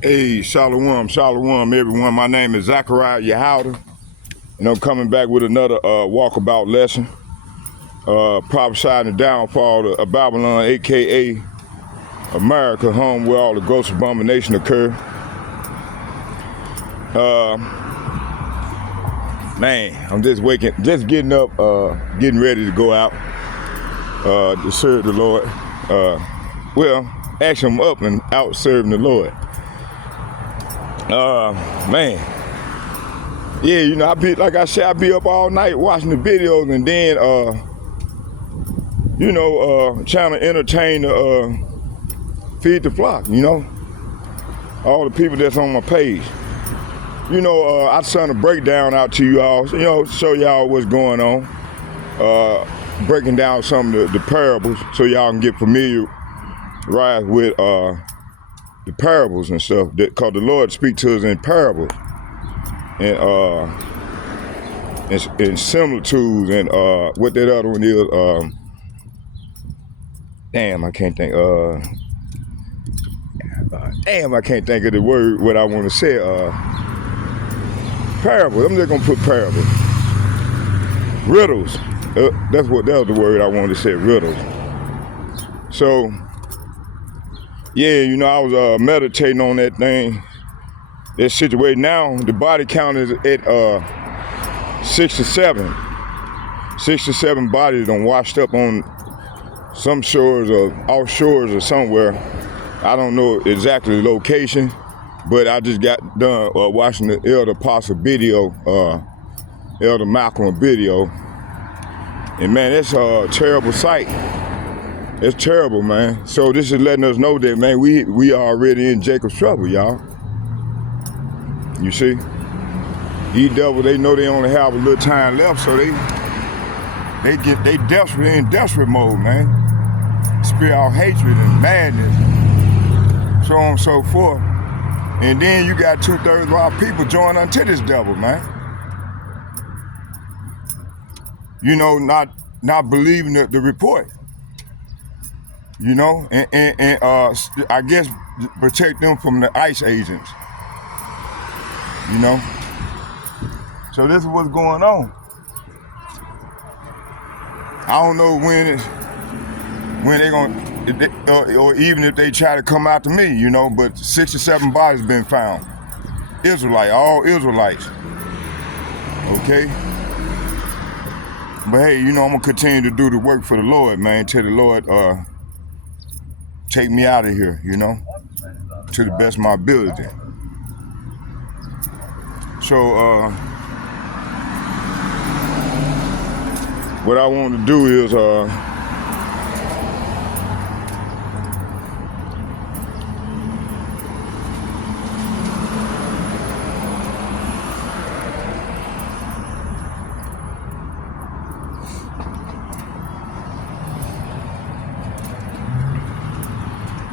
Hey, shalom, shalom, everyone. My name is Zachariah Yahouda, and I'm coming back with another walkabout lesson. Prophesying the downfall of Babylon, aka America, home where all the gross abomination occur. Man, I'm just getting up, getting ready to go out to serve the Lord. Actually, I'm up and out serving the Lord. Man. Yeah, you know, I be up all night watching the videos and then, trying to entertain feed the flock, you know, all the people that's on my page. You know, I sent a breakdown out to you all, you know, show y'all what's going on, breaking down some of the parables so y'all can get familiar with the parables and stuff, because the Lord speak to us in parables and similitudes and what that other one is. I can't think. I can't think of the word what I want to say. Parables. I'm just gonna put parables. Riddles. That was the word I wanted to say. Riddles. So. Yeah, you know, I was meditating on that thing, that situation. Now, the body count is at 67. 67 bodies done washed up on some shores or offshores or somewhere. I don't know exactly the location, but I just got done watching the Elder Apostle video, Elder Malcolm video. And man, that's a terrible sight. It's terrible, man. So this is letting us know that, man, we are already in Jacob's trouble, y'all. You see? These devils, they know they only have a little time left, so they desperate, in desperate mode, man. Spit out hatred and madness, so on and so forth. And then you got 2/3 of our people join unto this devil, man. You know, not believing the report. You know, and I guess protect them from the ICE agents. You know, so this is what's going on. I don't know when they're gonna, or even if they try to come after me, you know. But 67 bodies been found. All Israelites. Okay. But hey, you know, I'm gonna continue to do the work for the Lord, man, till the Lord take me out of here, you know, to the best of my ability. So, what I want to do is,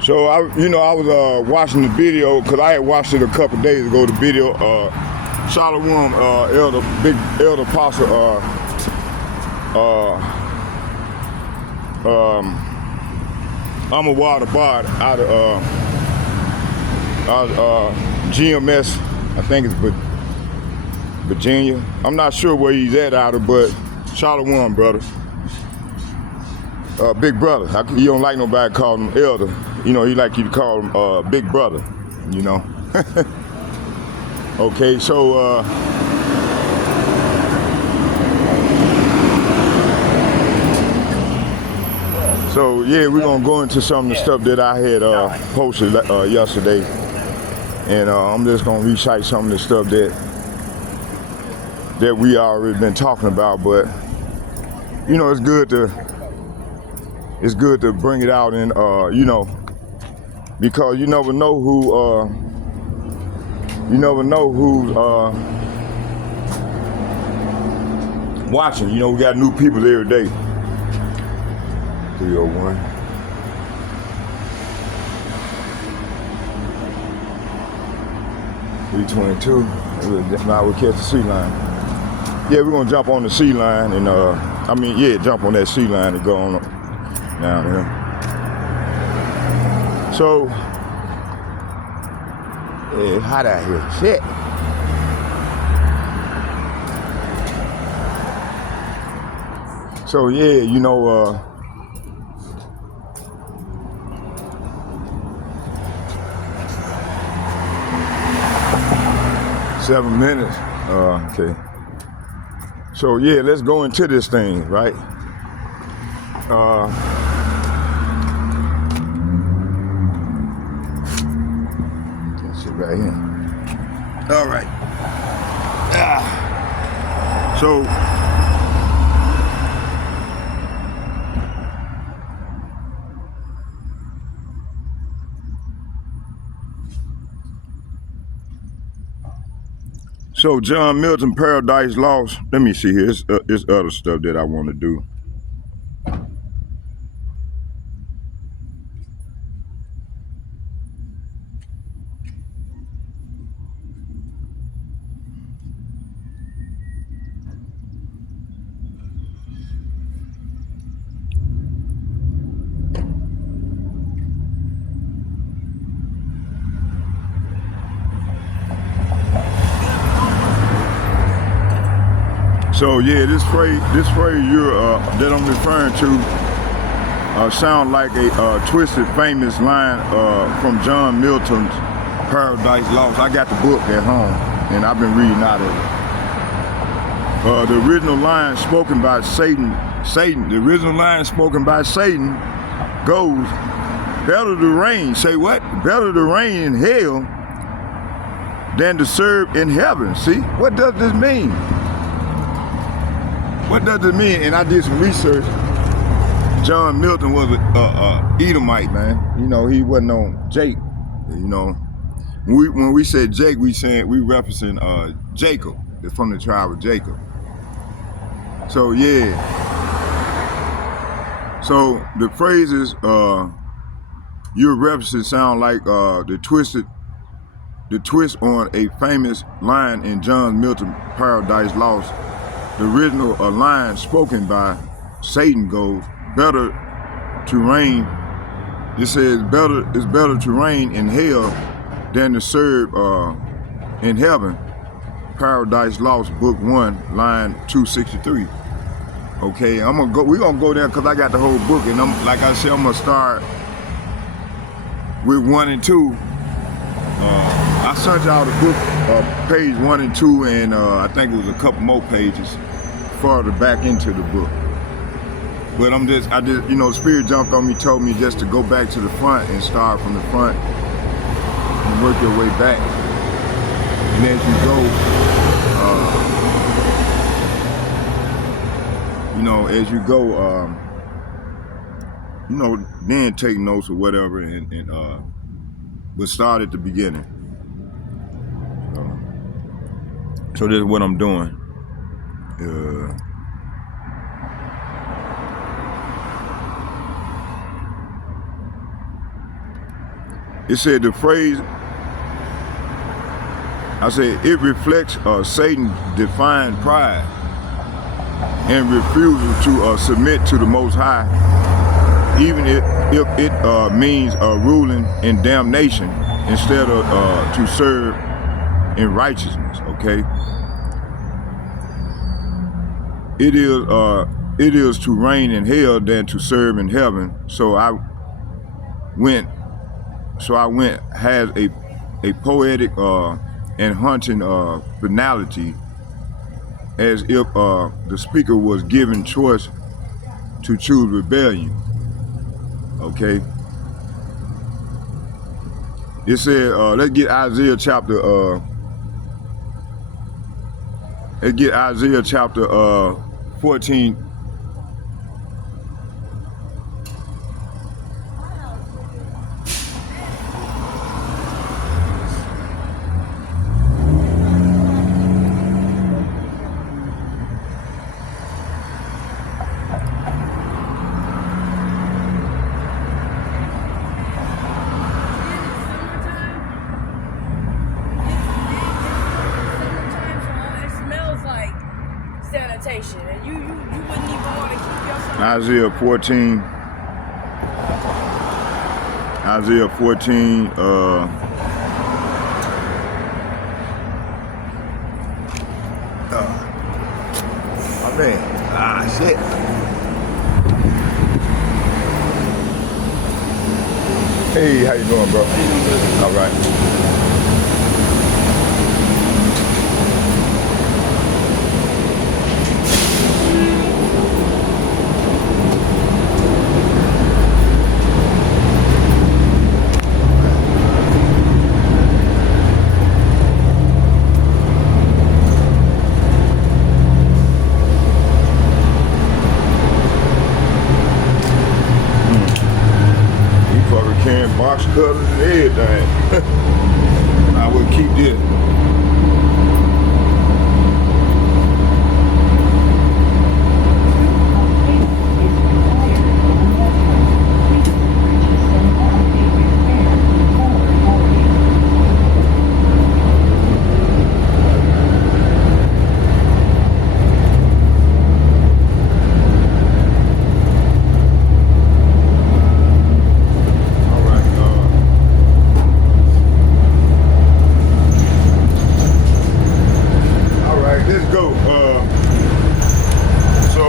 so I was watching the video because I had watched it a couple days ago. The video, Shalom, Big Elder Apostle, I'm a water bard out of GMS. I think it's Virginia. I'm not sure where he's at out of, but Shalom, brother. Big brother. He don't like nobody calling him elder. You know, he like you to call him big brother, you know. Okay, so yeah, we're gonna go into some of the stuff that I had posted yesterday, and I'm just gonna recite some of the stuff that we already been talking about. But you know, it's good to bring it out and you know, because you never know who's watching. You know, we got new people every day. 301. Now we'll catch the sea line. Yeah, we're gonna jump on the sea line and jump on that sea line and go on down here. So Yeah, it's hot out here. Shit. So yeah, you know, 7 minutes. Okay. So yeah, let's go into this thing, right? That shit right here. All right. So John Milton, Paradise Lost. Let me see here. It's other stuff that I want to do. So yeah, this phrase you're that I'm referring to sound like a twisted, famous line from John Milton's Paradise Lost. I got the book at home, and I've been reading out of it. The original line spoken by Satan. The original line spoken by Satan goes, "Better to reign." Say what? Better to reign in hell than to serve in heaven. See, what does this mean? What does it mean? And I did some research. John Milton was a Edomite, man. You know, he wasn't on Jake. You know, when we said Jake, we referencing Jacob. It's from the tribe of Jacob. So yeah. So the phrases you're referencing sound like the twist on a famous line in John Milton Paradise Lost. The original line spoken by Satan goes, "Better to reign." It says, "It's better to reign in hell than to serve in heaven." Paradise Lost, Book 1, line 263. Okay, we're gonna go there because I got the whole book, and like I said, I'm gonna start with 1 and 2. I searched out the book, page 1 and 2, and I think it was a couple more pages farther back into the book. But I just, you know, Spirit jumped on me, told me just to go back to the front and start from the front and work your way back. And as you go, you know, you know, then take notes or whatever, but start at the beginning. So this is what I'm doing. It said the phrase, I said, it reflects Satan's defiant pride and refusal to submit to the Most High, even if it means ruling in damnation instead of to serve in righteousness. Okay. It is to reign in hell than to serve in heaven. So I went has a poetic and haunting finality, as if the speaker was given choice to choose rebellion. Okay. It said, let's get Isaiah chapter 14. And you wouldn't even want to keep yourself. Isaiah 14. you doing, bro? How you doing, brother? All right. He fucking carrying box cutters and everything. I would keep this. All right. All right, let's go. So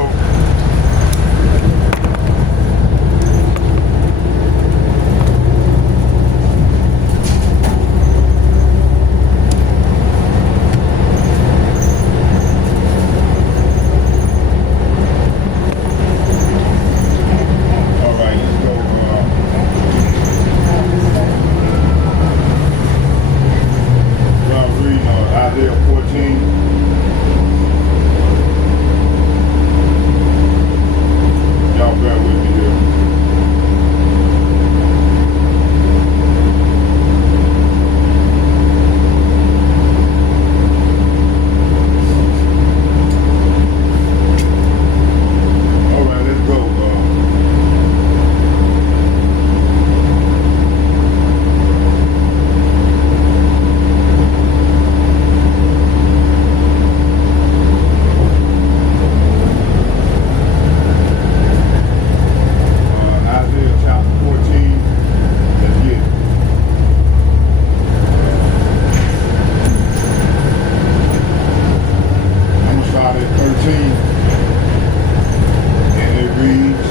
all right, let's go. Y'all reading Isaiah 14. Y'all bear with me here. All right, let's go. Isaiah chapter 14. Let's get it. I'm gonna start at 13, and it reads,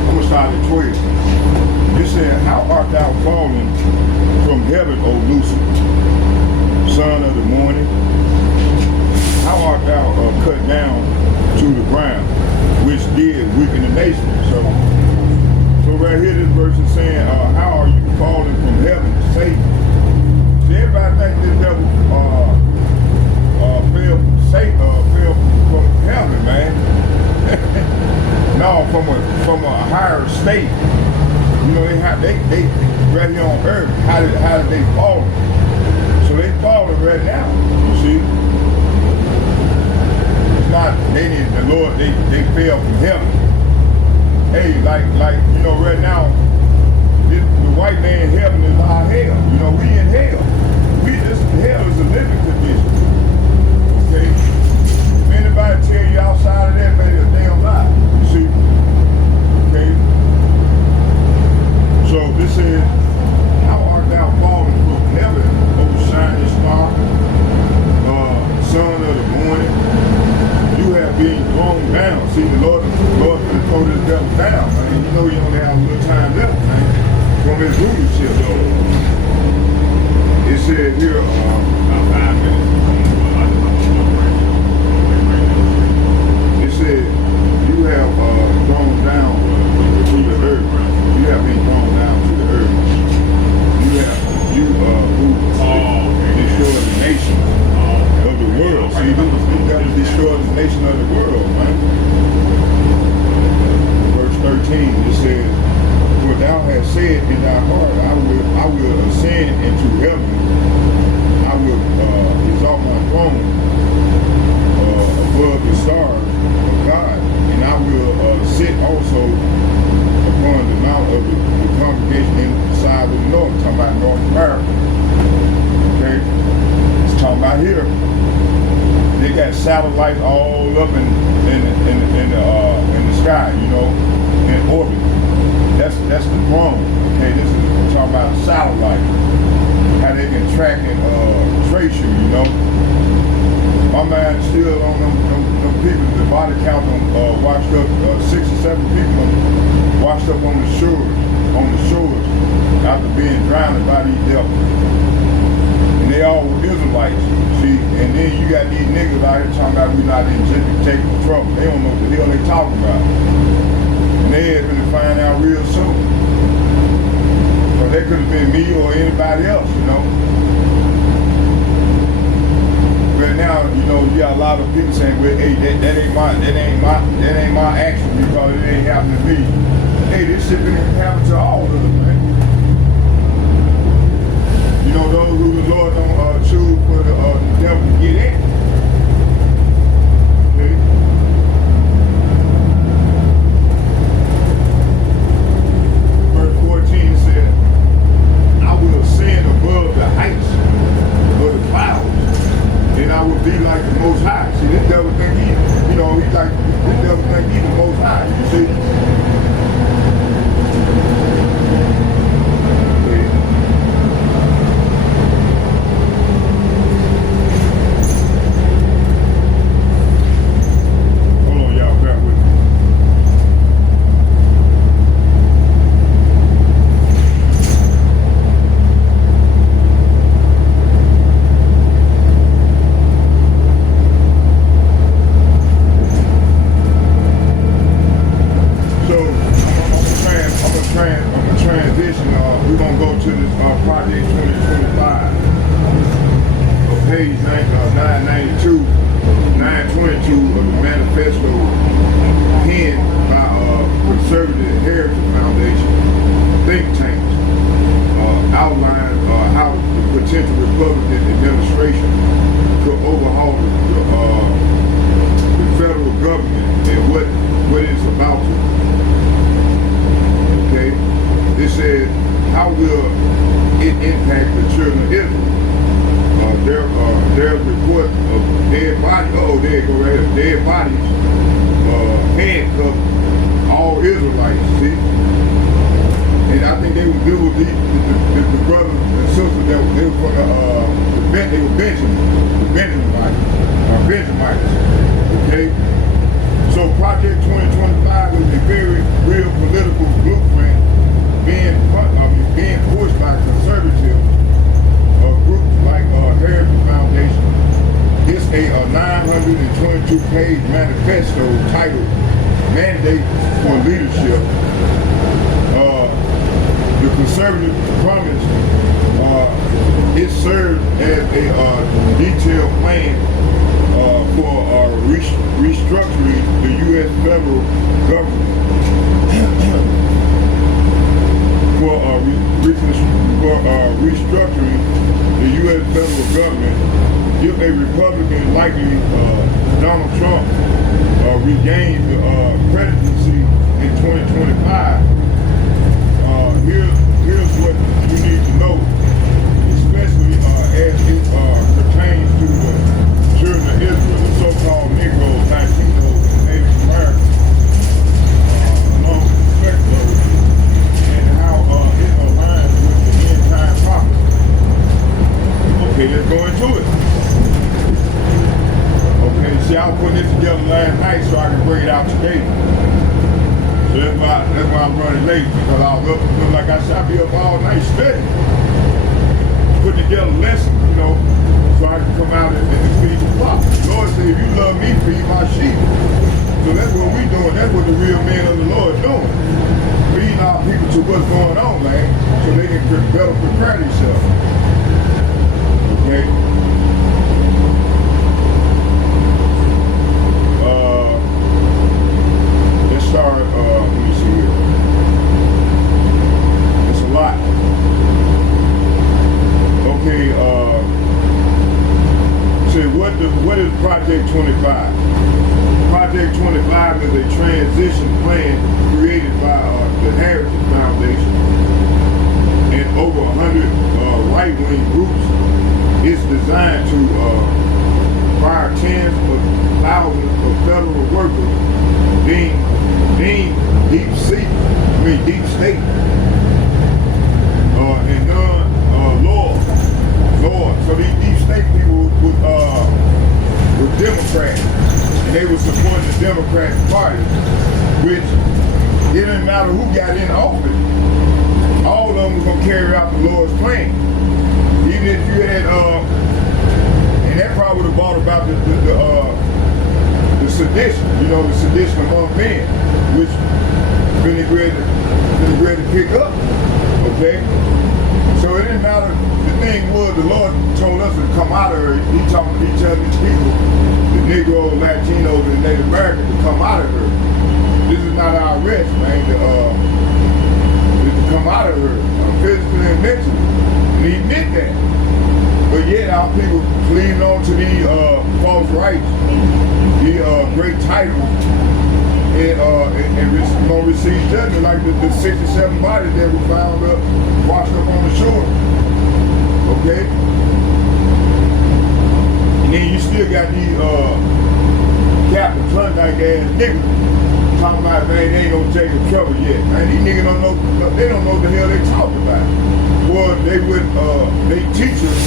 I'm gonna start at 12. It said, "How art thou fallen from heaven, O Lucifer, son of the morning? How art thou cut down to the ground, which did weaken the nation?" So right here, this verse is saying, "How are you falling from heaven, Satan?" See, everybody think this devil fell from heaven, man. No, from a higher state. You know, they right here on earth. How did they fall? So they falling right now. You see. Not they need the Lord, they fell from heaven. Hey, like you know, right now, the white man in heaven is our hell. You know, we in hell. Hell is a living condition. Okay? If anybody tell you outside of that, man, it's a damn lie. You see? Okay? So this is, "How art thou fallen from heaven, O shining star, son of the morning? You have been thrown down." See, the Lord will throw this devil down, man. You know he only have a little time left, man, from his rulership, though. It said here, about 5 minutes. It said, "You have thrown down to the earth. You have been thrown down to the earth. Who destroyed the nation of the world." See, you got to destroy the nation of the world, man. Verse 13, it says, "For thou hast said in thy heart, I will ascend into heaven. I will exalt my throne above the stars of God, and I will sit also upon the mount of the congregation in the side of the north." Talking about North America. Okay? It's talking about here. They got satellites all up in the sky, you know, in orbit. That's the throne. Okay, this is talking about satellite. How they can track and trace you, you know. My mind still on them people. The body count washed up 6 or 7 people washed up on the shores after being drowned by these devils. And they all were Israelites. See, and then you got these niggas out here talking about we not in taking trouble. They don't know what the hell they talking about. And they had been to find out real soon. So they could have been me or anybody else, you know. But now, you know, you got a lot of people saying, well, hey, that ain't my action because it ain't happening to me. Hey, this shit been happening to all of us, man. You know, those who the Lord don't choose for the devil to get in. Okay? Verse 14 said, I will ascend above the heights of the clouds, and I will be like the Most High. See, this devil think this devil think he's the Most High, you see? Page 992, 922 of the manifesto penned by Conservative Heritage Foundation think tanks outlined how the potential Republican administration could overhaul the federal government and what it's about to. Okay? It said, how will it impact the children of Israel? There's report of dead bodies. Oh, there you go right here. Dead bodies handcuffed all Israelites. See, and I think they would do with the brothers and sisters that they were from they were Benjamites. Okay, so Project 2025 is a very real political blueprint being pushed by conservatives. Groups like Heritage Foundation. It's a 922-page manifesto titled Mandate for Leadership. The conservative promise it served as a detailed plan for restructuring the U.S. federal government. for restructuring the U.S. federal government if a Republican likely Donald Trump regains the presidency in 2025. Here's what you need to know, especially as it pertains to the children of Israel, the so-called Negroes, Latinos, and Native Americans, along with the spectrum, and how it aligns with the end-time prophecy. Okay, let's go into it. Okay, see, I was putting this together last night so I can bring it out today. So that's why I'm running late, because I was up, like I said, I'll be up all night studying. Put together lessons, you know, so I can come out and feed the flock. The Lord said, if you love me, feed my sheep. So that's what we're doing. That's what the real men of the Lord doing. Feeding our people to what's going on, man, so they can better prepare themselves. Okay? Let's start, let me see here. It's a lot. Okay, say what is Project 25? Project 25 is a transition plan created by the Heritage Foundation and over 100 right-wing groups. It's designed to fire tens of thousands of federal workers being deep state, and non-law. So these deep state people would was Democrats, and they were supporting the Democratic Party, which it didn't matter who got in office. All of them was gonna carry out the Lord's plan. Even if you had, and that probably would have brought about the sedition, the sedition among men, which been ready to pick up. Okay, so it didn't matter. The thing was, the Lord told us to come out of her. He talking to each other, these people, the Negro, Latinos, and Native Americans, to come out of her. This is not our rest, man. To come out of her, physically and mentally. And he meant that. But yet our people cleaving on to these false rights, these great titles, and gonna receive judgment like the 67 bodies that were found up, washed up on the shore. Okay? And then you still got these Captain Klondike ass niggas talking about, man, they ain't gonna take the trouble yet. Man, these niggas don't know, they don't know what the hell they talking about. Well, they would, they teachers,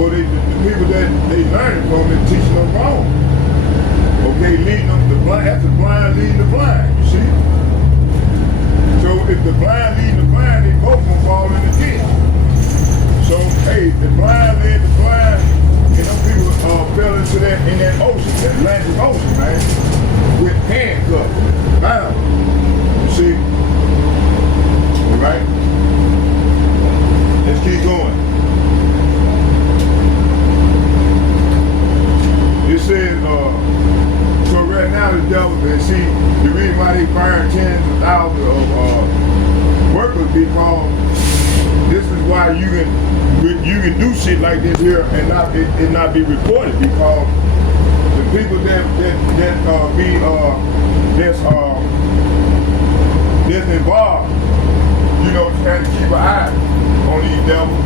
or the people that they learning from, they teaching them wrong. Okay, leading them, that's the blind leading the blind, you see? So if the blind leading the blind, they both gonna fall in the ditch. So, hey, the blind led the blind, and them people fell into in that ocean, that Atlantic Ocean, man, with handcuffs, bound. You see? All right? Let's keep going. It says, so right now the devil, and see, the reason why they firing tens of thousands of workers, because this is why you can do shit like this here and not be reported, because the people that's involved, trying to keep an eye on these devils,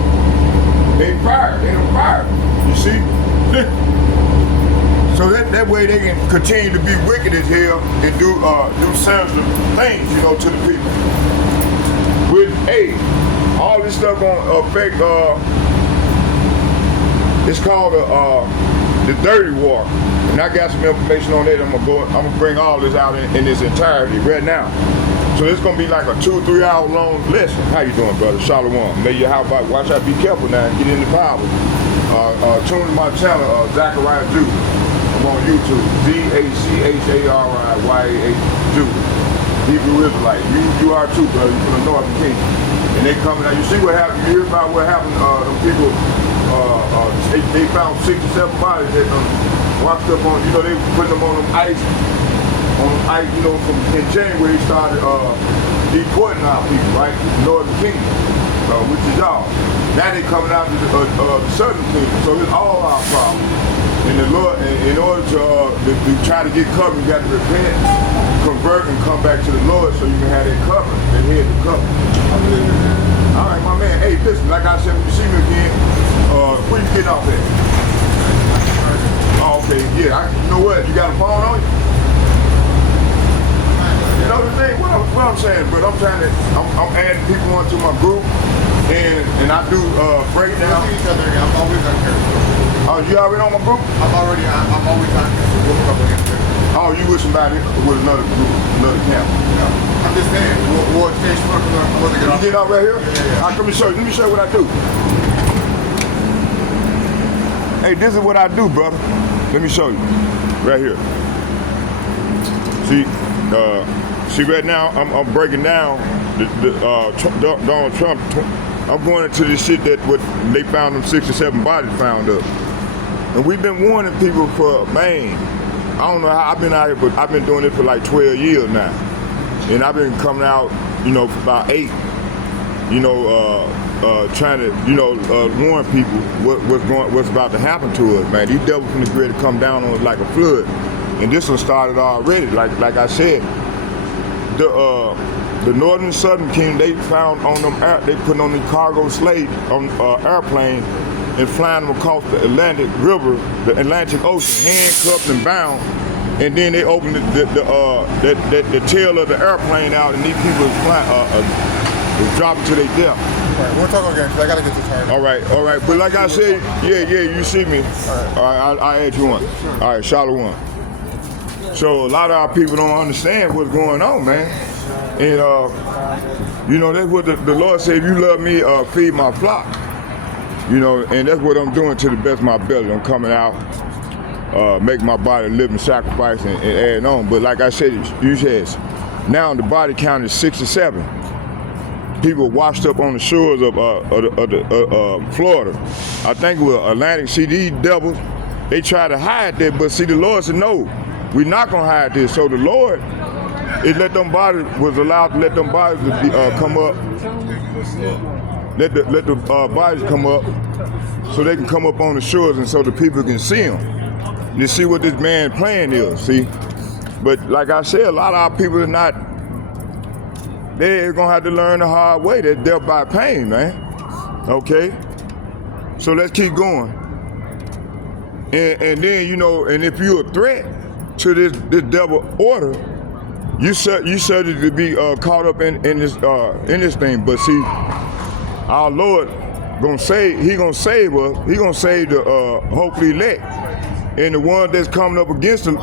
they don't fire, you see? So that way they can continue to be wicked as hell and do sinister things, to the people. With all this stuff gonna affect it's called the dirty war. And I got some information on that. I'm gonna bring all this out in its entirety right now. So it's gonna be like a 2-3 hour long lesson. How you doing, brother? Shalom. May your house watch out, be careful now and get in the Bible. Tune to my channel, Zachariah Judah. I'm on YouTube, ZACHARIYAH Judah. Hebrew Israelite. You are too, brother. You from the Northern Kingdom. And they coming out. You see what happened? You hear about what happened? Them people, they found 67 bodies that washed up on, they put them on them ice, from in January they started deporting our people, right? Northern Kingdom, which is y'all. Now they coming out to the Southern Kingdom. So it's all our problem. And the Lord, in order to try to get covered, you got to repent, convert, and come back to the Lord so you can have that cover, that head to cover. All right, my man. Hey, listen, like I said, when you see me again, where you getting off at? Oh, okay, yeah. You know what? You got a phone on you? You know the thing? What I'm saying, but I'm adding people onto my group, and I do breakdown. We'll see each other again. I'm always on here. Oh, you already on my group? I'm always on here. We'll come again. Oh, you with somebody with another group, another camp? I'm just saying, we'll exchange for another get off. You get out right here? Yeah. All right, let me show you what I do. Hey, this is what I do, brother. Let me show you. Right here. See right now, I'm breaking down Donald Trump. I'm going into this shit that they found them 67 bodies found up. And we've been warning people for, man, I don't know how I've been out here, but I've been doing it for like 12 years now. And I've been coming out, for about 8, trying to, warn people what's about to happen to us, man. These devils finna get ready to come down on us like a flood. And this one started already, like I said. The Northern and Southern Kingdom, they found on them, they put on the cargo slaves on airplanes and flying them across the Atlantic River, the Atlantic Ocean, handcuffed and bound. And then they opened the tail of the airplane out, and these people They drop them to their death. Alright, we'll talk again, because I gotta get this hard. All right. But like I said, yeah, you see me. All right, I ask you one. All right, Shalom. So a lot of our people don't understand what's going on, man. And you know, that's what the Lord said. If you love me, feed my flock. You know, and that's what I'm doing to the best of my ability. I'm coming out, make my body a living sacrifice and add on. But like I said, you said, now the body count is 67. People washed up on the shores of Florida. I think it was Atlantic. See, these devils, they try to hide that, but see, the Lord said, no, we're not gonna hide this. So the Lord, it let them bodies, was allowed to let them bodies come up. Let the bodies come up so they can come up on the shores and so the people can see them. You see what this man's plan is, see? But like I said, a lot of our people are not, they're gonna have to learn the hard way. They're dealt by pain, man. Okay? So let's keep going. And then, you know, and if you're a threat to this devil order, you subject to be caught up in this thing. But see, our Lord gonna save. He gonna save us. He gonna save the hopefully elect. And the ones that's coming up against us,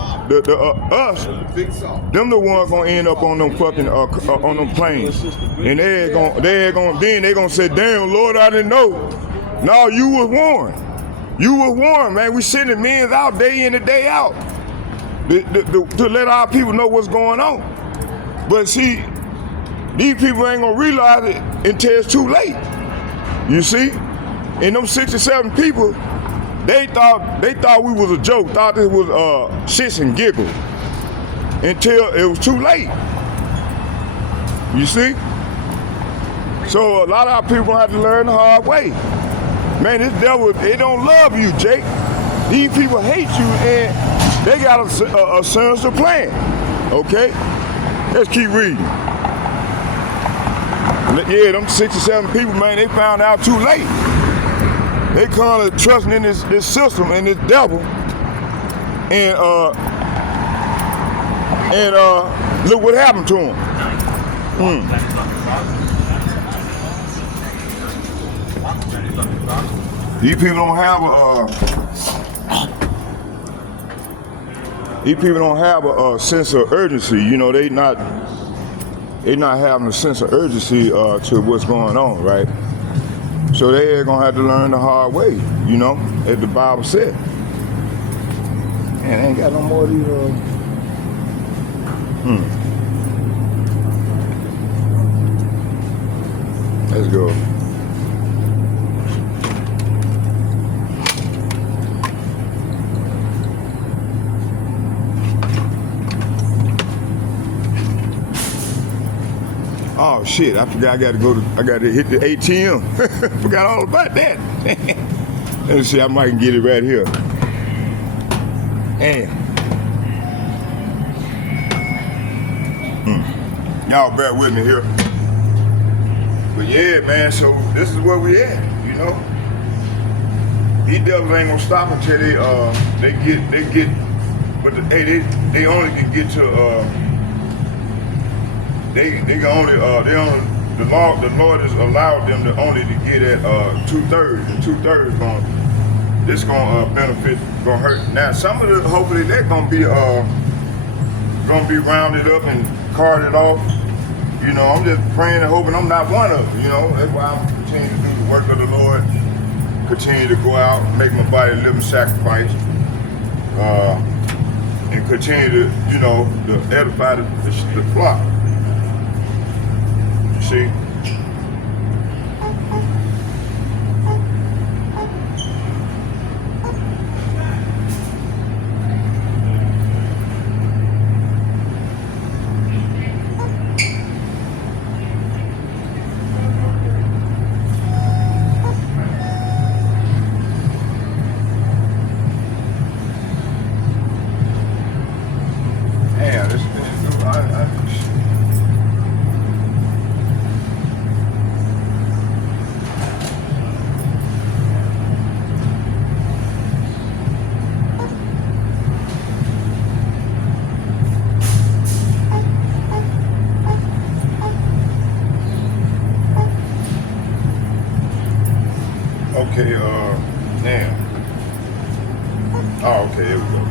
them the ones gonna end up on them fucking on them planes. And they gonna say, damn Lord, I didn't know. No, you was warned. You was warned, man. We sending men out day in and day out to let our people know what's going on. But see, these people ain't gonna realize it until it's too late. You see? And them 67 people, they thought we was a joke, thought this was shits and giggles until it was too late. You see? So a lot of our people gonna have to learn the hard way. Man, this devil, they don't love you, Jake. These people hate you and they got a sinister plan. Okay? Let's keep reading. Yeah, them 67 people, man, they found out too late. They kind of trusting in this system and this devil, and look what happened to them. These people don't have a sense of urgency. You know, they not having a sense of urgency to what's going on, right? So they're gonna have to learn the hard way, you know, as the Bible said. Man, I ain't got no more of these. Let's go. Oh shit, I forgot I gotta hit the ATM. Forgot all about that. Let me see, I might get it right here. Damn. Y'all bear with me here. But yeah, man, so this is where we at, you know? These devils ain't gonna stop until they get, but they only can get to, the Lord has allowed them to only to get at 2/3. And 2/3 gonna benefit, gonna hurt. Now some of the, hopefully they're gonna be rounded up and carted off. You know, I'm just praying and hoping I'm not one of them. You know, that's why I'm continuing to do the work of the Lord. Continue to go out, make my body a living sacrifice, and continue to, you know, to edify the flock. See? Okay, now. Oh, okay, here we go.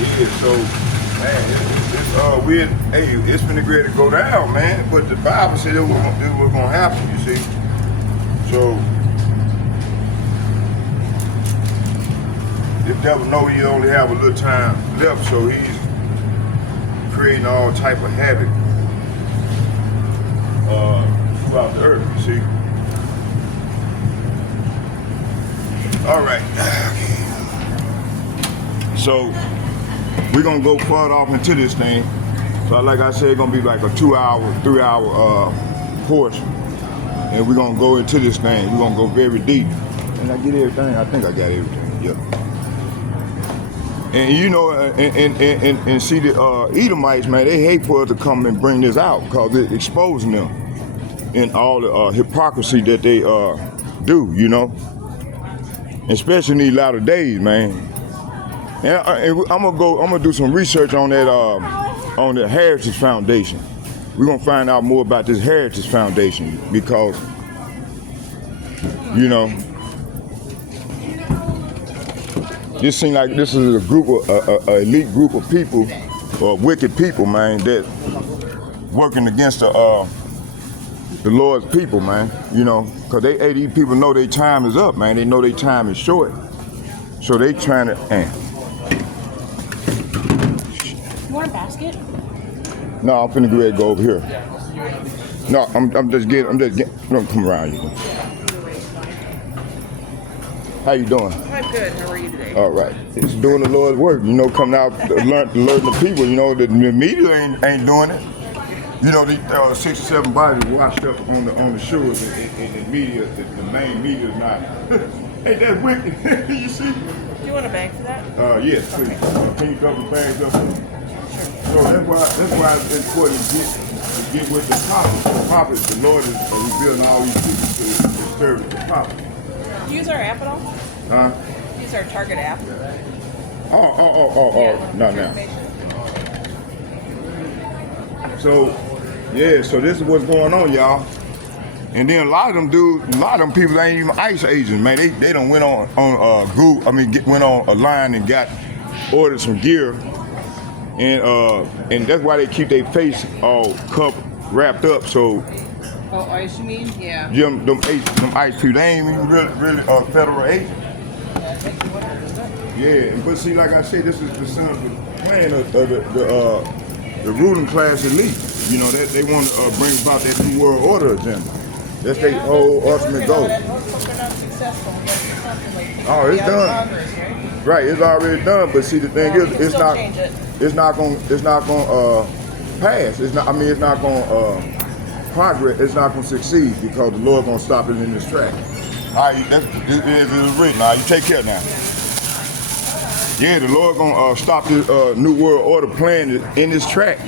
Yeah, so, man, it's weird. Hey, it's been great to go down, man. But the Bible said it was gonna happen. You see, so the devil know he only have a little time left, so he's creating all type of havoc throughout the earth. You see. All right. So we're gonna go further off into this thing. So like I said, it's gonna be like a 2-hour, 3-hour course. And we're gonna go into this thing. We're gonna go very deep. And I get everything? I think I got everything, yeah. And you know, and see the Edomites, man, they hate for us to come and bring this out because it's exposing them in all the hypocrisy that they do, you know. Especially in these latter days, man. And I'm gonna do some research on that, on the Heritage Foundation. We're gonna find out more about this Heritage Foundation because, you know, this seems like this is a group of, elite group of people, or wicked people, man, that working against the Lord's people, man. You know, because these people know their time is up, man. They know their time is short, so they trying to. You want a basket? No, I'm finna go over here. No, I'm just getting. Don't come around you. How you doing? I'm good. How are you today? All right. It's doing the Lord's work. You know, coming out to learn the people. You know, the media ain't doing it. You know, the 6 or 7 bodies washed up on the shores, and the media, the main media is not. Hey, that's wicked. You see? Do you want a bag for that? Yes, please. Can you double bags up? So that's why it's important to get with the prophets. The prophets, the Lord is revealing all these people to serve the prophets. Do you use our app at all? Huh? Use our Target app? Oh, not now. So, yeah, so this is what's going on, y'all. And then a lot of them people ain't even ICE agents, man. They done went on Google. Went on a line and ordered some gear, and that's why they keep their face all wrapped up. So. Oh, ICE you mean? Yeah. Them ICE people, they ain't even really federal agents. Yeah, but see, like I said, this is the son of the plan of the ruling class elite. You know, that they want to bring about that New World Order agenda. That's their whole ultimate goal. Oh, it's done. Right, it's already done. But see, the thing is, it's not gonna pass. It's not gonna progress. It's not gonna succeed because the Lord's gonna stop it in this track. All right, it's written. All right, you take care now. Yeah, the Lord gonna stop the New World Order plan in this track.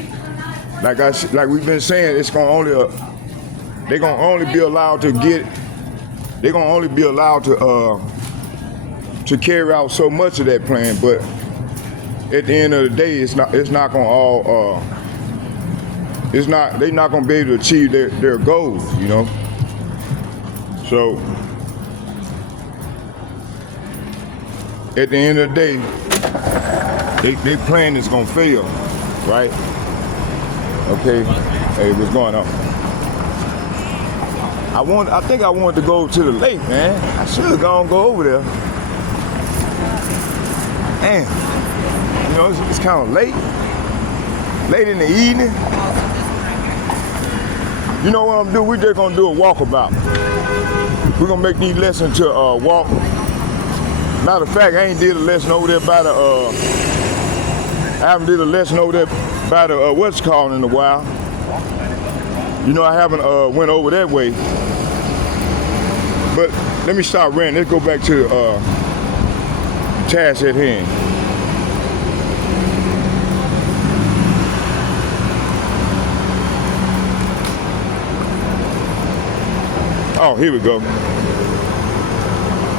Like we've been saying, it's gonna only they're gonna only be allowed to to carry out so much of that plan. But at the end of the day, it's not gonna all they're not gonna be able to achieve their goals, you know. So at the end of the day, their plan is gonna fail, right? Okay. Hey, what's going on? I think I wanted to go to the lake, man. I should have go over there. Man, you know, it's kind of late in the evening. You know what I'm doing? We're just gonna do a walkabout. We're gonna make these lessons to walk. Matter of fact, I ain't did a lesson over there by the I haven't did a lesson over there by the what's called in a while. You know, I haven't went over that way. But let me stop ranting. Let's go back to task at hand. Oh, here we go.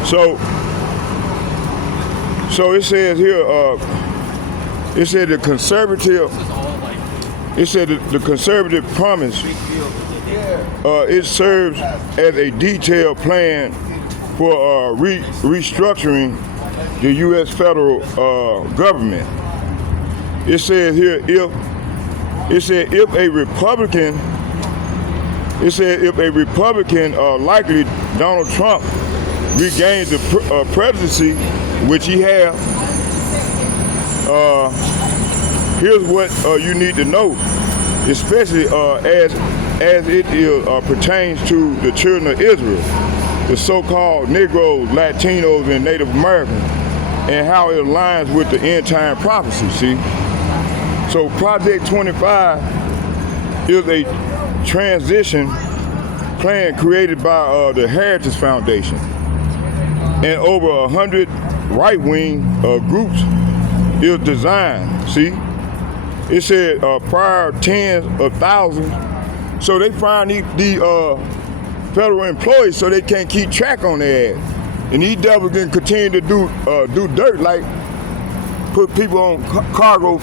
So it says here, it said the conservative, it said the conservative promise, it serves as a detailed plan for restructuring the U.S. federal government. It says here, if a Republican, likely Donald Trump regains the presidency, which he has, here's what you need to know, especially as it pertains to the children of Israel, the so-called Negroes, Latinos, and Native Americans, and how it aligns with the end-time prophecy, see? So Project 25 is a transition plan created by the Heritage Foundation and over 100 right-wing groups is designed, see? It said prior tens of thousands. So they find these federal employees so they can't keep track on their ass. And these devils can continue to do dirt, like put people on cargo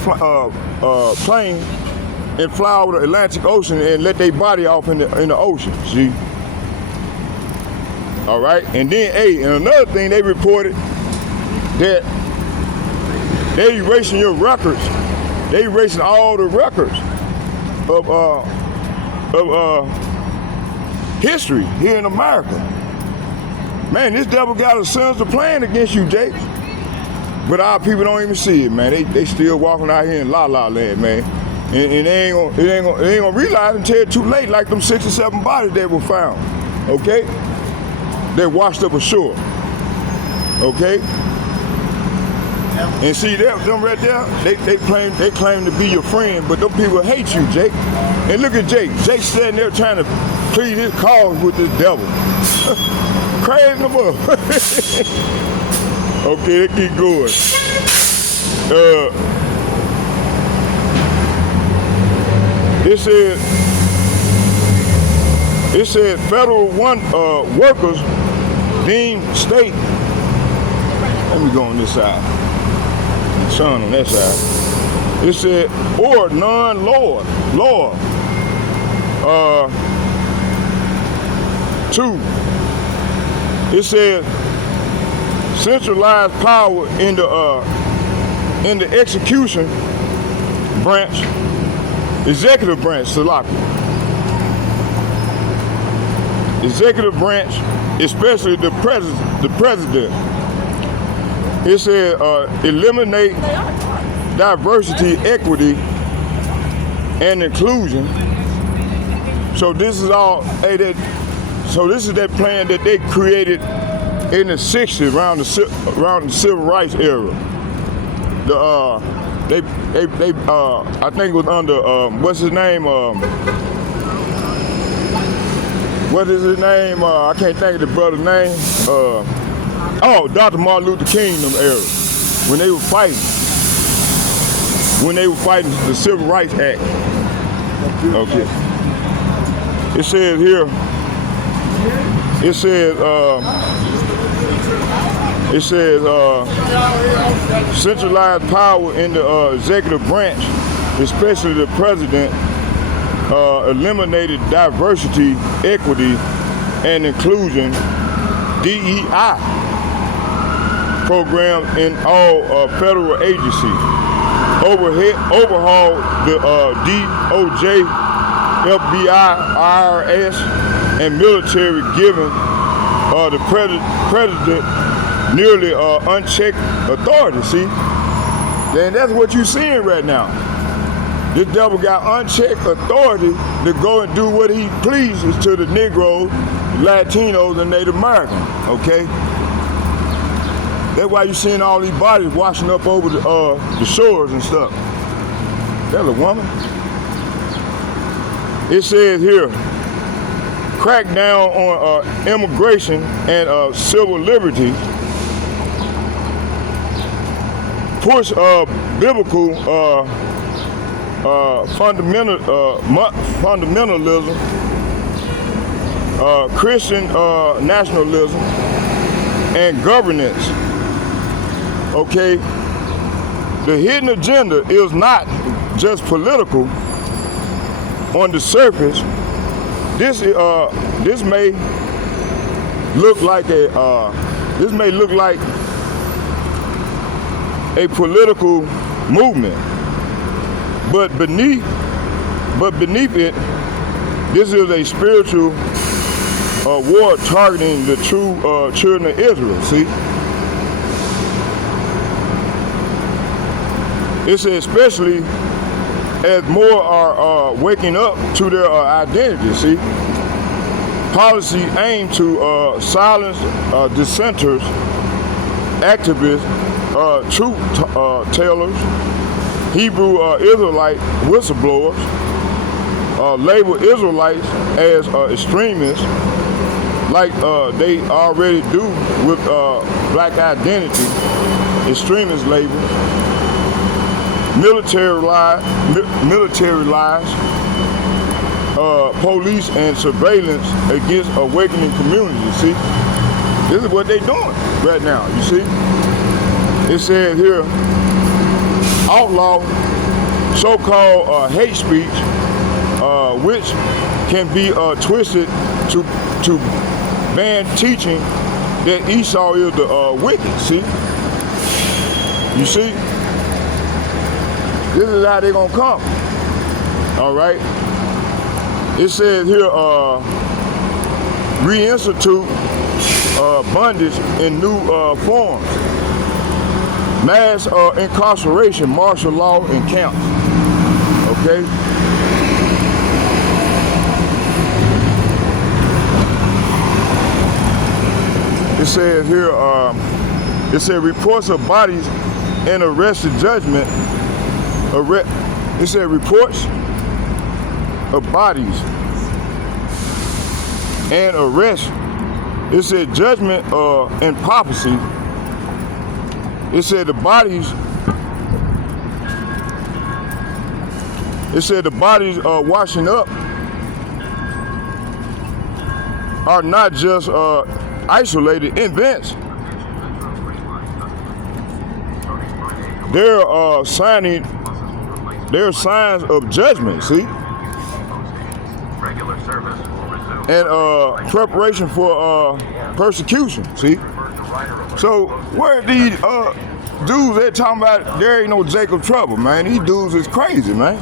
planes and fly over the Atlantic Ocean and let their body off in the ocean, see? All right, and then, and another thing they reported that they erasing your records. They erasing all the records of history here in America. Man, this devil got a sinister plan against you, Jake. But our people don't even see it, man. They still walking out here in La La Land, man. And they ain't gonna realize until it's too late, like them 67 bodies that were found. Okay? They washed up ashore. Okay? And see them right there, they claim to be your friend, but them people hate you, Jake. And look at Jake. Jake standing there trying to plead his cause with this devil. Crazy the mother. Okay, let's keep going. It said federal workers deemed state. Let me go on this side. Sun on that side. It said, or non-law. Two. It said centralized power in the execution branch, executive branch, Salaki. Executive branch, especially the president. It said eliminate diversity, equity, and inclusion. So this is all. So this is that plan that they created in the '60s, around the civil rights era. I think it was under what's his name? What is his name? I can't think of the brother's name. Dr. Martin Luther King in them era, when they were fighting the Civil Rights Act. Okay. It says here, centralized power in the executive branch, especially the president, eliminated diversity, equity, and inclusion, DEI, program in all federal agencies. Overhaul the DOJ, FBI, IRS, and military, giving the president nearly unchecked authority, see? And that's what you're seeing right now. This devil got unchecked authority to go and do what he pleases to the Negroes, Latinos, and Native Americans, okay? That's why you're seeing all these bodies washing up over the shores and stuff. That's a woman. it says here, crackdown on immigration and civil liberties, push biblical fundamentalism, Christian nationalism, and governance. Okay, the hidden agenda is not just political on the surface. This may look like a political movement, but beneath it, this is a spiritual war targeting the true children of Israel. See, it's especially as more are waking up to their identity. See, policy aimed to silence dissenters, activists, truth tellers, Hebrew Israelite whistleblowers, label Israelites as extremists, like they already do with black identity, extremist labels, military lies, police and surveillance against awakening communities. See, this is what they're doing right now. You see, it says here, outlaw so-called hate speech, which can be twisted to ban teaching that Esau is the wicked. See, you see, this is how they're gonna come. All right. It says here, reinstitute bondage in new forms, mass incarceration, martial law, and camps. Okay. It says here, it said reports of bodies and arrested judgment. It said reports of bodies and arrest. It said judgment and prophecy. It said the bodies. It said the bodies washing up are not just isolated events. They're signs of judgment. See. And preparation for persecution, see? So where these dudes they're talking about, there ain't no Jacob Trouble, man. These dudes is crazy, man.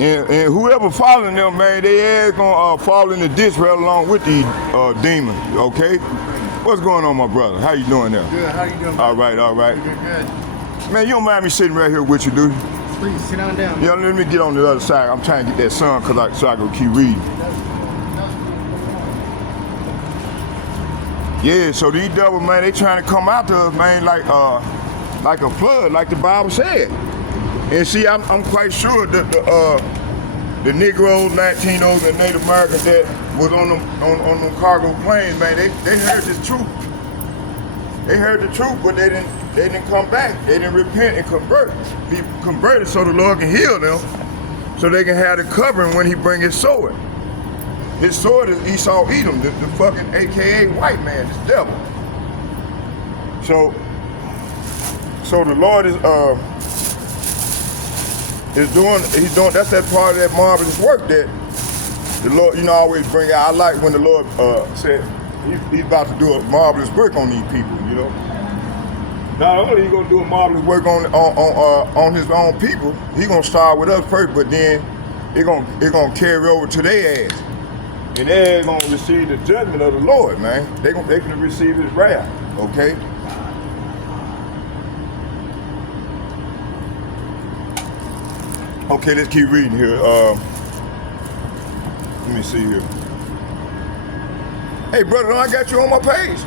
and whoever following them, man, they ass gonna fall in the ditch right along with these demons, okay? What's going on, my brother? How you doing there? Good, how you doing? All right, all right. Good. Man, you don't mind me sitting right here with you, do you? Please, sit down. Yeah, let me get on the other side. I'm trying to get that sun so I can keep reading. Yeah, so these devils, man, they trying to come out to us, man, like a flood, like the Bible said. And see, I'm quite sure that the Negroes, Latinos, and Native Americans that was on them cargo planes, man, they heard the truth. They heard the truth, but they didn't come back. They didn't repent and be converted so the Lord can heal them, so they can have the covering when he bring his sword. His sword is Esau Edom, the fucking AKA white man, this devil. So the Lord is doing, that's that part of that marvelous work that the Lord, always bring out. I like when the Lord said he's about to do a marvelous work on these people, Not only he gonna do a marvelous work on his own people, he gonna start with us first, but then it gonna carry over to their ass. And they're gonna receive the judgment of the Lord, man. They gonna receive his wrath, okay? Okay, let's keep reading here. Let me see here. Hey, brother, I got you on my page.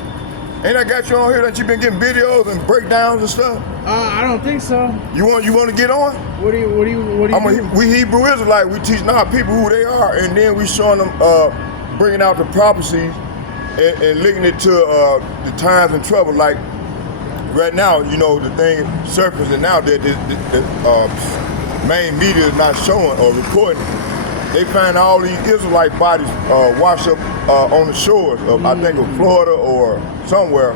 Ain't I got you on here that you been getting videos and breakdowns and stuff? I don't think so. You want to get on? What do you do? We Hebrew Israelite. We teaching our people who they are, and then we showing them, bringing out the prophecies and linking it to the times and trouble. Like right now, you know, the thing surfacing now that the main media is not showing or reporting. They find all these Israelite bodies washed up on the shores of, I think, of Florida or somewhere.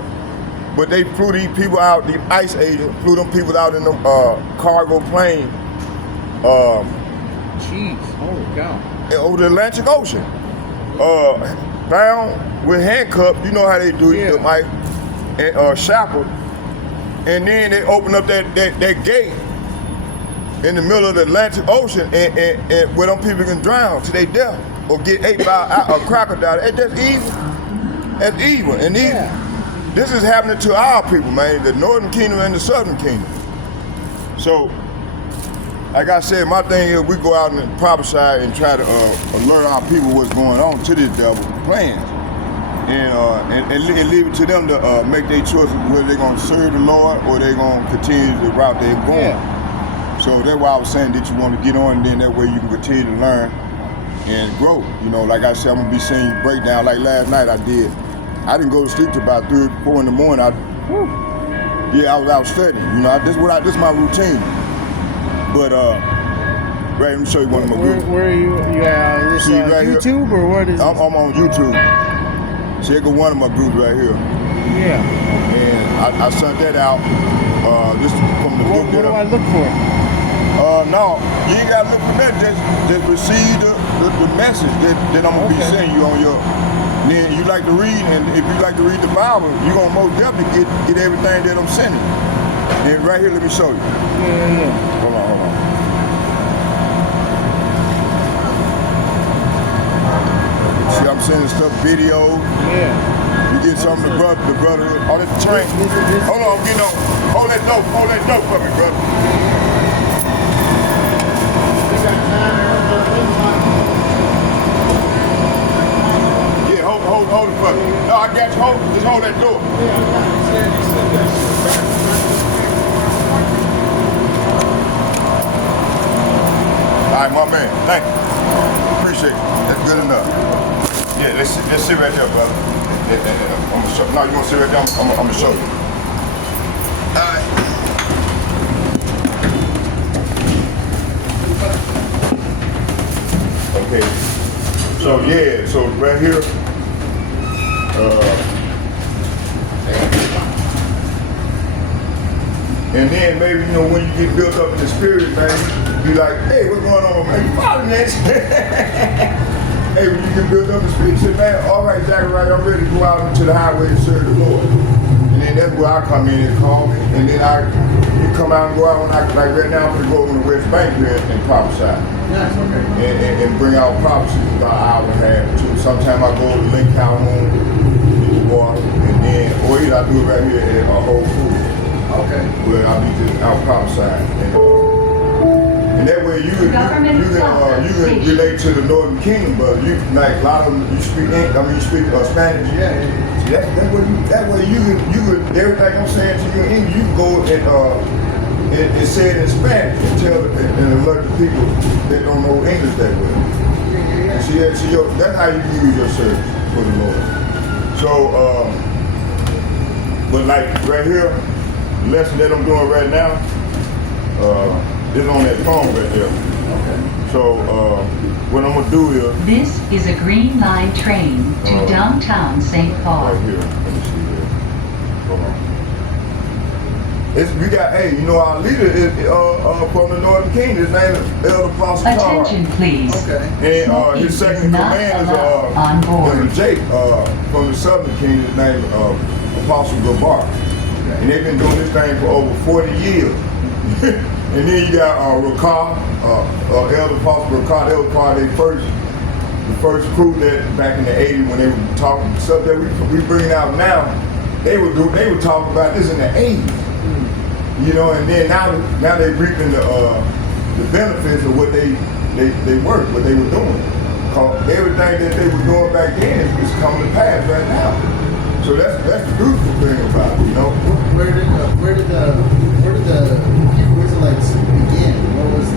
But they flew these people out, the ICE agents flew them people out in the cargo plane. Jeez, holy cow. Over the Atlantic Ocean. Bound with handcuffs, you know how they do it, Mike, and shackled. And then they open up that gate in the middle of the Atlantic Ocean and where them people can drown to their death or get ate by a crocodile. That's evil. That's evil. And this is happening to our people, man, the Northern Kingdom and the Southern Kingdom. So, like I said, my thing is we go out and prophesy and try to alert our people what's going on to this devil plans. And leave it to them to make their choice whether they're going to serve the Lord or they're going to continue the route they're going. Yeah. So that's why I was saying that you want to get on, and then that way you can continue to learn and grow. You know, like I said, I'm going to be seeing you break down. Like last night I did. I didn't go to sleep till about 3 or 4 in the morning. I was out studying. You know, this is my routine. But right, let me show you one of my groups. Where are you? You at See right YouTube here? Or what is? I'm on YouTube. See, go one of my groups right here. Yeah. And I sent that out. This from the book. What do I look for? No, you ain't gotta look for that. Just receive the message that I'm gonna be sending you on your. Then you like to read, and if you like to read the Bible, you're gonna most definitely get everything that I'm sending. And right here, let me show you. Yeah. Hold on. See, I'm sending stuff, videos. Yeah. You get something, the brother. Oh, that's the train. Hold on, I'm getting on. Hold that dope for me, brother. Yeah, hold it for me. No, I got you. Just hold that door. All right, my man. Thank you. Appreciate it. That's good enough. Yeah, let's sit right there, brother. I'm gonna show. No, you gonna sit right there? I'm gonna show you. All right. Okay. So right here. And then maybe, you know, when you get built up in the spirit, man, you be like, hey, what's going on, man? You follow me, Hey, when you get built up in the spirit, you say, man, all right, Zachariah, I'm ready to go out into the highway and serve the Lord. And then that's where I come in and call me. And then you come out and go out, like right now, I'm going to go on the West Bank here and prophesy. Yes, okay. And bring out prophecies about an hour and a half or two. Sometimes I go to Lake Calhoun, get the water, and then, or either I do it right here at Whole Foods. Okay. Where I'll be just out prophesying. And that way you can relate to the Northern Kingdom, but you like a lot of them, you speak Spanish. Yeah. See, that way you can everything I'm saying to you in English, you can go and say it in Spanish and tell and alert the people that don't know English that well. See, that's how you use your service for the Lord. So, but like right here, the lesson that I'm doing right now is on that phone right there. Okay. So what I'm gonna do here. This is a Green Line train to downtown St. Paul. Right here. Let me see here. Hold on. We got, hey, you know, our leader is from the Northern Kingdom. His name is Elder Apostle Tara. Attention, please. Okay. And his second in command on board. is Jake from the Southern Kingdom. His name is Apostle Gabar. And they've been doing this thing for over 40 years. And then you got Rakar, Elder Apostle Rakar. They were part of the first crew that back in the 80s when they were talking stuff that we bringing out now. They were talking about this in the 80s. You know, and then now they're reaping the benefits of what they worked, what they were doing. Cause everything that they were doing back then is coming to pass right now. So that's the beautiful thing about it, you know. Where did the Hebrew Israelites begin? What was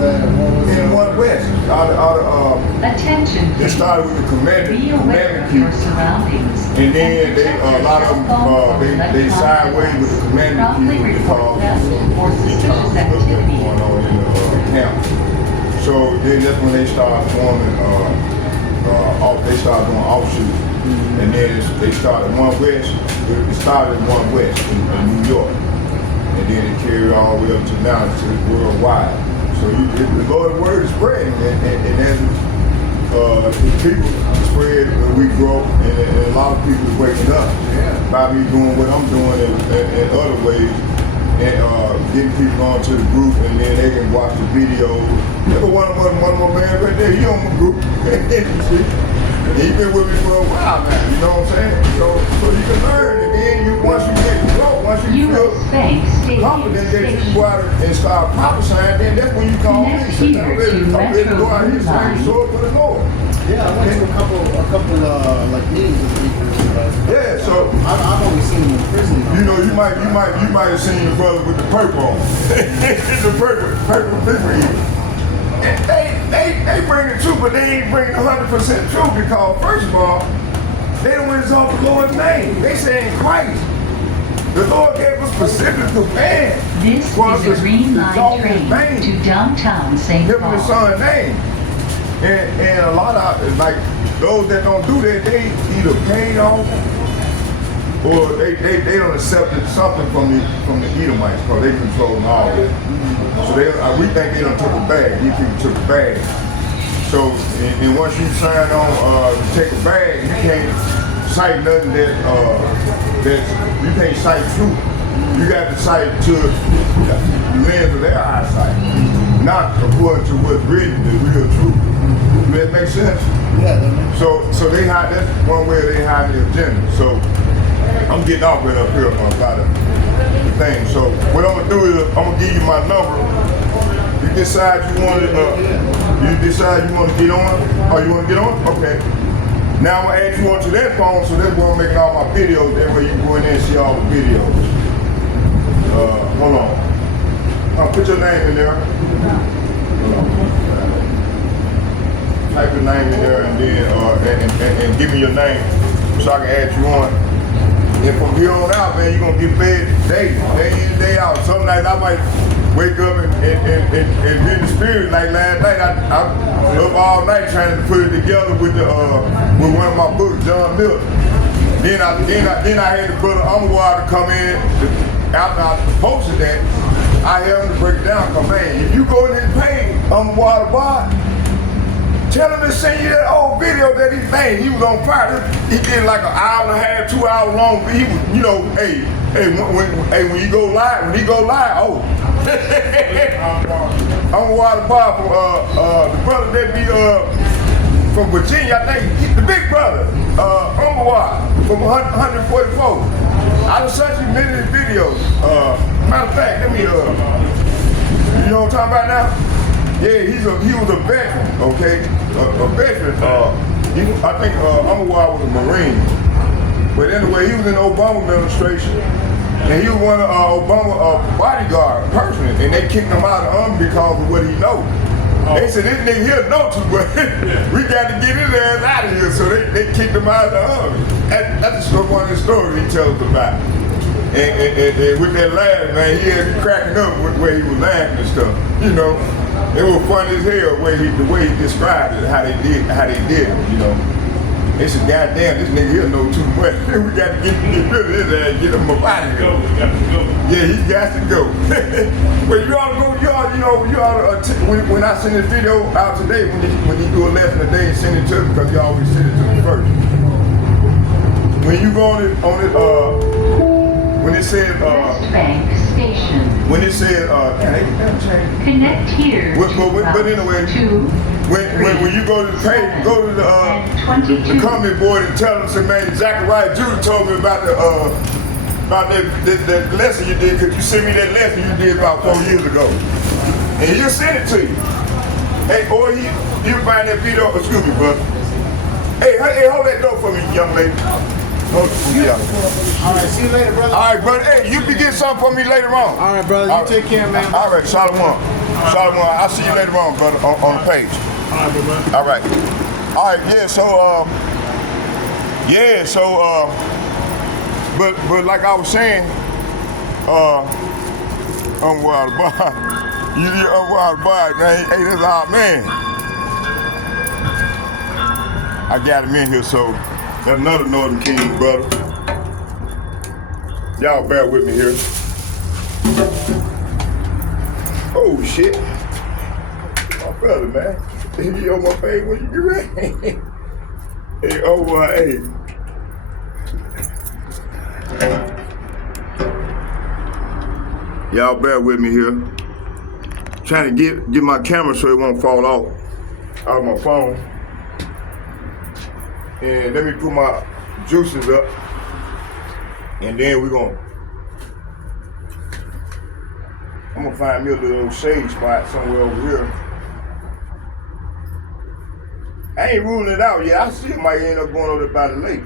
In one West, Attention, they started with the be aware of your people. surroundings. And then a lot of them, they sideways with the commandment people because they trying to look what's going on in the camp. So then that's when they start forming, they start doing offshoots. And then they started One West. It started in One West in New York. And then it carried all the way up to now to worldwide. So the Lord's word is spreading, and as the people spread when we grow, and a lot of people is waking up by me doing what I'm doing in other ways, and getting people onto the group, and then they can watch the videos. There's one of my man right there, he on my group. He been with me for a while now, you know what I'm saying? So you can learn, and then once you get close, once you feel confident that you go out and start prophesying, then that's when you call me. So I'm ready to go out here and stand sword for the Lord. Yeah, I went to a couple like meetings with people. Yeah, so I've only seen them in prison. you know, you might have seen the brother with the purple on. The purple people here. And they bring the truth, but they ain't bringing 100% truth because first of all, they don't exalt the Lord's name. They saying Christ. The Lord gave us specific command. This is a Green Line train to downtown St. Give him the Paul. son's name. And a lot of, like, those that don't do that, they either paid off or they don't accept something from the Edomites because they control all of it. So we think they done took a bag. These people took a bag. So and once you sign on to take a bag, you can't cite nothing that you can't cite truth. You got to cite to the lens of their eyesight, not according to what's written, the real truth. Does that make sense? Yeah, that makes sense. So they hide, that's one way they hide the agenda. So I'm getting off right up here on a lot of things. So what I'm gonna do is I'm gonna give you my number. You decide you want to get on, or you want to get on? Okay. Now I'm gonna add you onto that phone, so that's where I'm making all my videos. That way you can go in there and see all the videos. Hold on. Put your name in there. Hold on. Type your name in there and then and give me your name so I can add you on. And from here on out, man, you're gonna get paid day in, day out. Some nights I might wake up and be in the spirit. Like last night, I up all night trying to put it together with one of my books, John Milton. Then I had the brother Amawar to come in after I posted that. I had him to break it down. Cause man, if you go to his page, Amawar the Bar, tell him to send you that old video that he made. He was on fire. He did like an hour and a half, 2 hour long. He was, you know, when you go live, when he go live, oh. I'm a water bar for the brother that be from Virginia, I think he's the big brother, Umawar from 144. I done sent you many of his videos. Matter of fact, let me you know what I'm talking about now? Yeah, he was a veteran, okay? A veteran. I think Umawar was a Marine. But anyway, he was in the Obama administration. And he was one of Obama's bodyguard person. And they kicked him out of the Army because of what he knows. They said, this nigga here know too much. We got to get his ass out of here. So they kicked him out of the Army. That's one of the stories he tells about. And with that laugh, man, he had me cracking up with where he was laughing and stuff. You know? It was funny as hell the way he described it, how they did it, you know. They said, goddamn, this nigga here know too much. We got to get rid of his ass, get him up out of here. Yeah, he got to go. But you ought to go, when I send this video out today, when you do a lesson a day and send it to me, because you always send it to me first. When you go on it, when it says, West Bank Station. when it said, Connect here but anyway, when you go to the page, go to the comment board and tell them, say, man, Zachariah Judah told me about that lesson you did, because you sent me that lesson you did about 4 years ago. And he'll send it to you. Hey, or you find that video, excuse me, brother. Hey, hold that door for me, young lady. Hold it. Yeah. All right, see you later, brother. All right, brother. Hey, you can get something for me later on. All right, brother. You take care, man. All right, Solomon. Solomon, I'll see you later on, brother, on the page. All right, brother. All right. All right, but like I was saying, unwild boy. You unwild boy, man. Hey, that's our man. I got him in here, so that's another Northern King, brother. Y'all bear with me here. Oh, shit. My brother, man. You on my face when you get ready. Hey, oh, hey. Y'all bear with me here. Trying to get my camera so it won't fall off out of my phone. And let me put my juices up. And then I'm gonna find me a little shade spot somewhere over here. I ain't ruling it out yet. I still might end up going over there by the lake.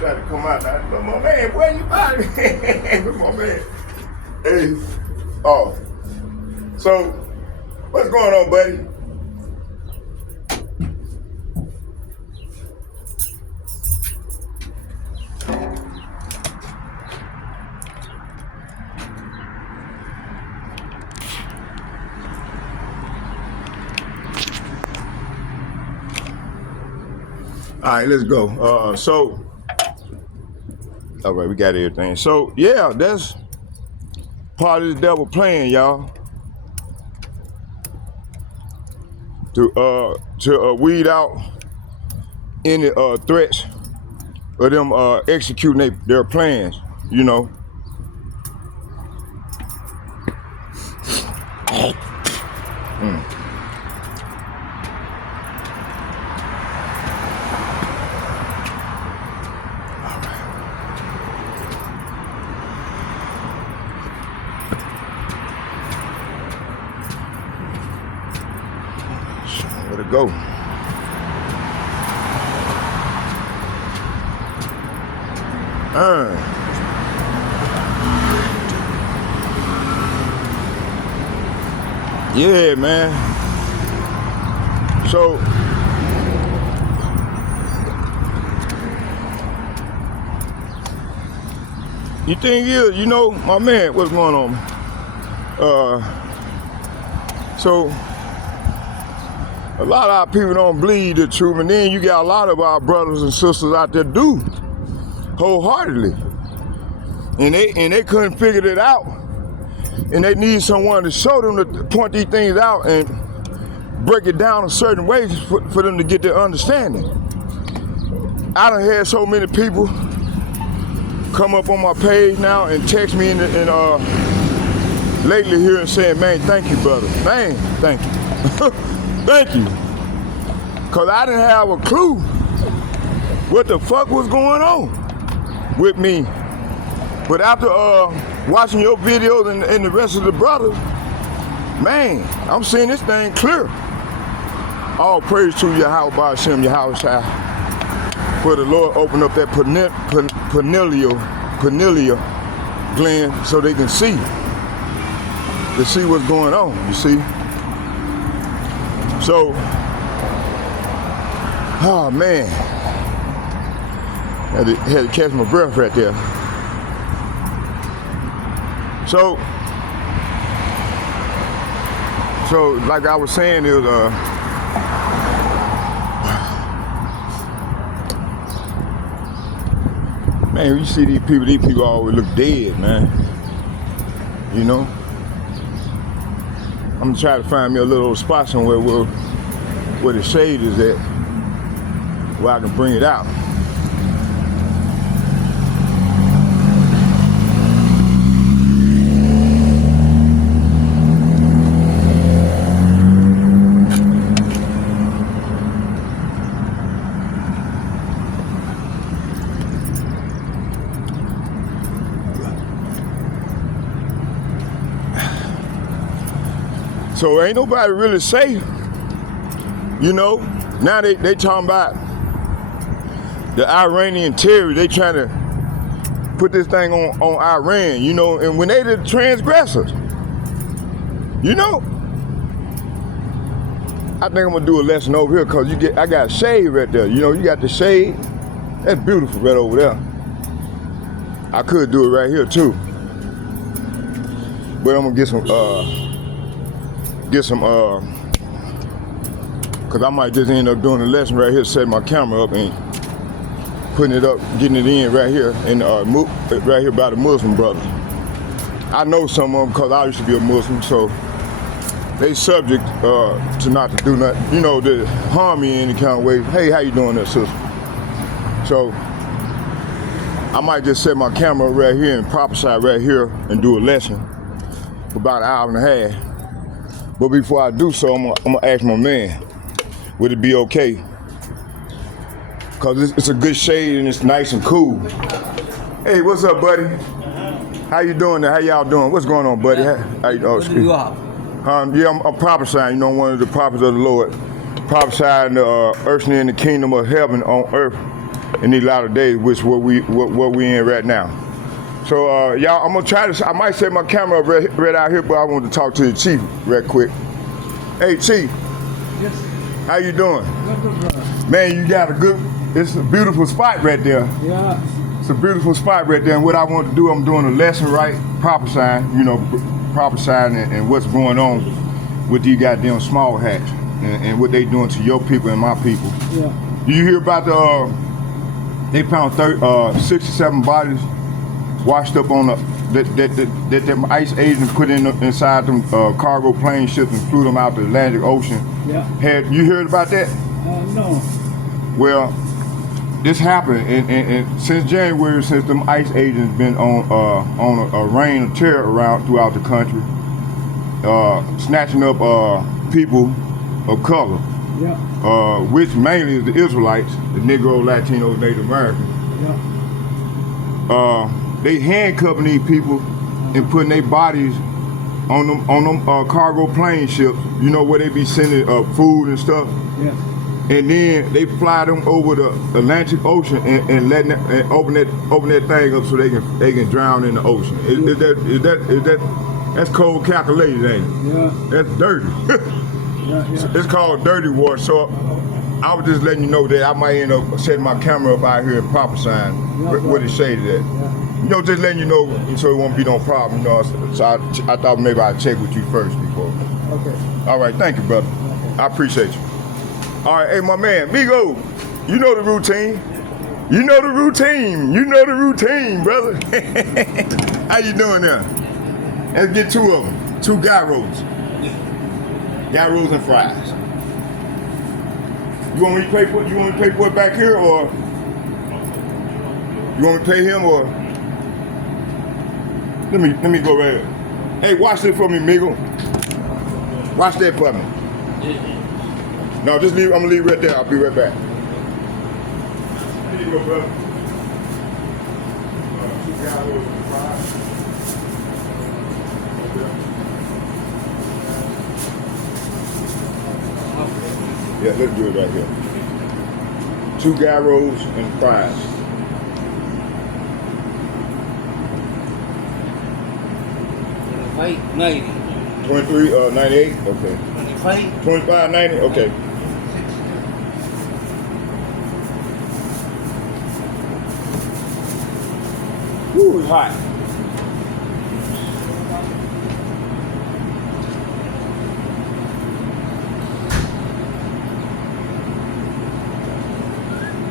Try to come out now. But my man, where you body? With my man. Hey. Oh. So, what's going on, buddy? All right, let's go. All right, we got everything. So, yeah, that's part of the devil plan, y'all. To weed out any threats of them executing their plans, you know. Where to go? Yeah, man. So you think is, you know, my man, what's going on? So a lot of our people don't believe the truth, and then you got a lot of our brothers and sisters out there do wholeheartedly, and they couldn't figure it out, and they need someone to show them to point these things out and break it down a certain way for them to get their understanding. I done had so many people come up on my page now and text me lately here and saying, man, thank you, brother. Man, thank you. Thank you. Cause I didn't have a clue what the fuck was going on with me. But after watching your videos and the rest of the brothers, man, I'm seeing this thing clear. All praise to Yahweh Ba'ashem, Yahweh Shai. For the Lord opened up that pineal gland so they can see what's going on, you see? So, oh man, had to catch my breath right there. So like I was saying, it was man, you see these people always look dead, man. You know? I'm gonna try to find me a little spot somewhere where the shade is at, where I can bring it out. So ain't nobody really safe. You know, now they talking about the Iranian terrorists. They trying to put this thing on Iran, you know, and when they the transgressors, you know. I think I'm gonna do a lesson over here because I got shade right there. You know, you got the shade. That's beautiful right over there. I could do it right here too. But I'm gonna get some cause I might just end up doing a lesson right here, setting my camera up and putting it up, getting it in right here, and right here by the Muslim brothers. I know some of them because I used to be a Muslim, so they subject to not to do nothing, you know, to harm me in any kind of way. Hey, how you doing there, sister? So I might just set my camera right here and prophesy right here and do a lesson for about an hour and a half. But before I do so, I'm gonna ask my man, would it be okay? Cause it's a good shade and it's nice and cool. Hey, what's up, buddy? How you doing there? How y'all doing? What's going on, buddy? How you doing? What do you have? Yeah, I'm prophesying, you know, one of the prophets of the Lord. Prophesying the ushering in the kingdom of heaven on earth in these latter days, which what we in right now. So y'all, I'm gonna try to, I might set my camera up right out here, but I want to talk to the chief right quick. Hey, chief. Yes. How you doing? Good, brother. Man, you got it's a beautiful spot right there. Yeah. It's a beautiful spot right there, and what I want to do, I'm doing a lesson, right? Prophesying, you know, prophesying and what's going on with these goddamn small hats and what they doing to your people and my people. Yeah. Do you hear about they found 67 bodies washed up on that them ICE agents put inside them cargo plane ships and flew them out the Atlantic Ocean? Yeah. Had you heard about that? No. Well, this happened, and since January, since them ICE agents been on a reign of terror around throughout the country, snatching up people of color, Yeah. which mainly is the Israelites, the Negro, Latinos, Native Americans. Yeah. They handcuffing these people and putting their bodies on them cargo plane ships. You know where they be sending food and stuff. Yes. And then they fly them over the Atlantic Ocean and letting and open that thing up so they can drown in the ocean. Is that that's cold calculated, ain't it? Yeah. That's dirty. Yeah. It's called dirty water. So I was just letting you know that I might end up setting my camera up out here and prophesying what it's shaded at. Yeah. You know, just letting you know so it won't be no problem. You know, so I thought maybe I'd check with you first before. Okay. All right, thank you, brother. I appreciate you. All right, hey, my man, Migo, you know the routine. You know the routine. You know the routine, brother. How you doing there? Let's get two of them. 2 gyros. Gyros and fries. You want me to pay for it? You want me to pay for it back here, or you want me to pay him, or let me go right here. Hey, watch this for me, Migo. Watch that for me. No, just leave. I'm gonna leave right there. I'll be right back. Here you go, brother. 2 gyros and fries. Yeah, let's do it right here. 2 gyros and fries. Fight 90. 23.98. Okay. 25. 25.90. Okay. Woo, it's hot.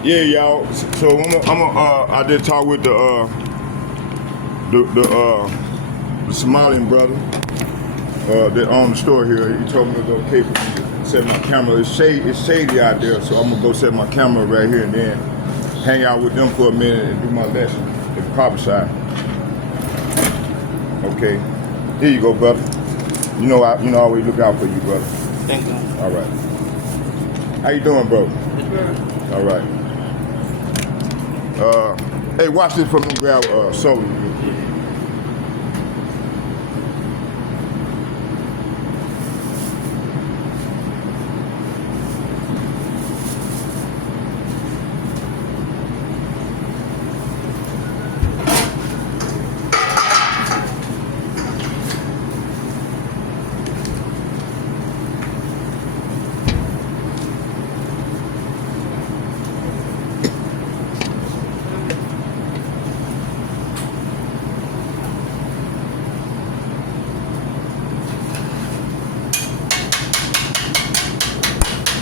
Yeah, y'all. So I did talk with the Somalian brother that owned the store here. He told me it was okay for me to set my camera. It's shady out there, so I'm gonna go set my camera right here and then hang out with them for a minute and do my lesson at the prophesy. Okay. Here you go, brother. You know I always look out for you, brother. Thank you. All right. How you doing, bro? All right. Hey, watch this for me. Grab soda.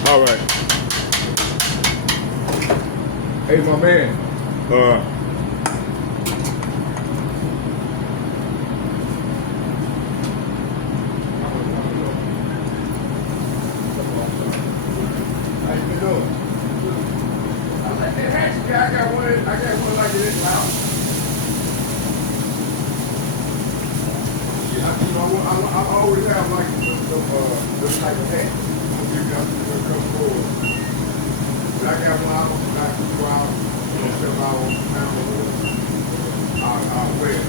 All right. Hey, my man. How you been doing? I said, hey, hatchet guy, I got one like it in the house. Yeah, I always have like this type of hat. I'm gonna come forward. But I got one I can go out, step out on town the road. I'll wear it.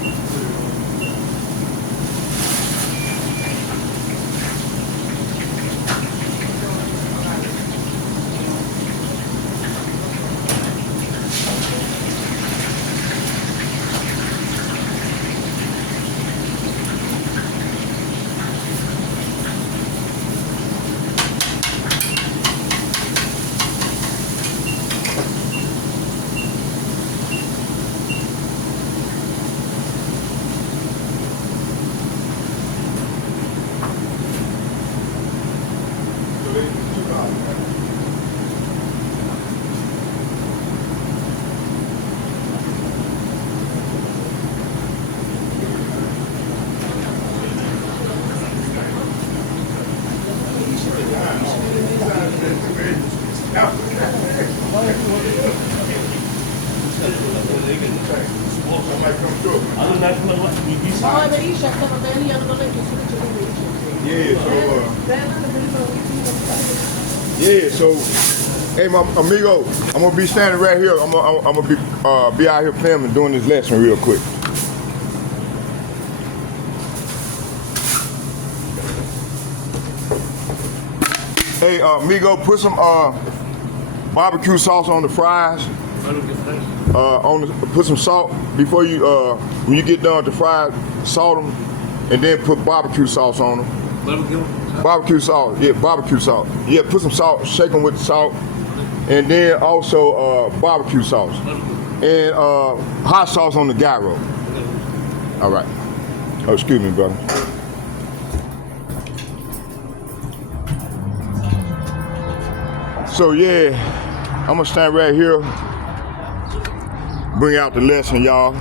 So, hey, my amigo, I'm gonna be standing right here. I'm gonna be out here filming, doing this lesson real quick. Hey, amigo, put some barbecue sauce on the fries. Put some salt before you when you get done with the fries, salt them, and then put barbecue sauce on them. Barbecue sauce, yeah, barbecue sauce. Yeah, put some salt, shake them with the salt, and then also barbecue sauce and hot sauce on the gyro. All right. Oh, excuse me, brother. So yeah, I'm gonna stand right here, bring out the lesson, y'all.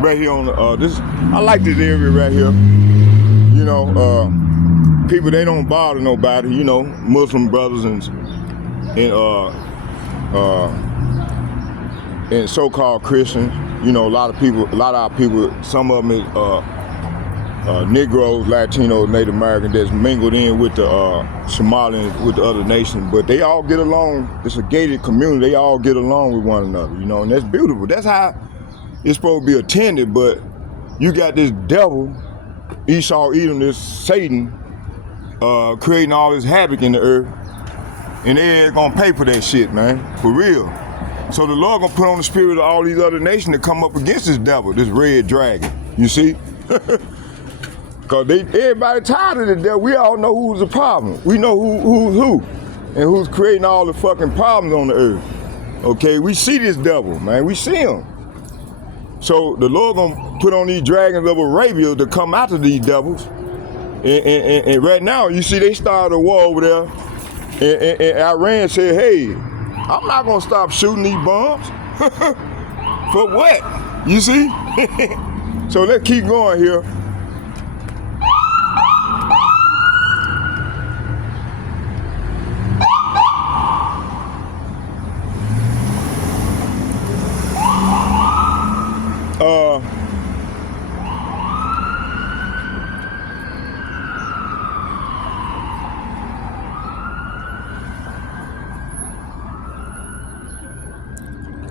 Right here on this. I like this area right here. You know, people, they don't bother nobody. You know, Muslim brothers and so-called Christians. You know, a lot of our people. Some of them is Negroes, Latinos, Native Americans that's mingled in with the Somalians, with the other nations, but they all get along. It's a gated community. They all get along with one another, you know, and that's beautiful. That's how it's supposed to be attended. But you got this devil, Esau, Edom, this Satan, creating all this havoc in the earth, and they ain't gonna pay for that shit, man, for real. So the Lord gonna put on the spirit of all these other nations to come up against this devil, this red dragon. You see? Cause everybody tired of the devil. We all know who's the problem. We know who's who, and who's creating all the fucking problems on the earth. Okay, we see this devil, man. We see him. So the Lord gonna put on these dragons of Arabia to come after these devils. And right now, you see, they started a war over there, and Iran said, "Hey, I'm not gonna stop shooting these bombs." For what? You see? So let's keep going here.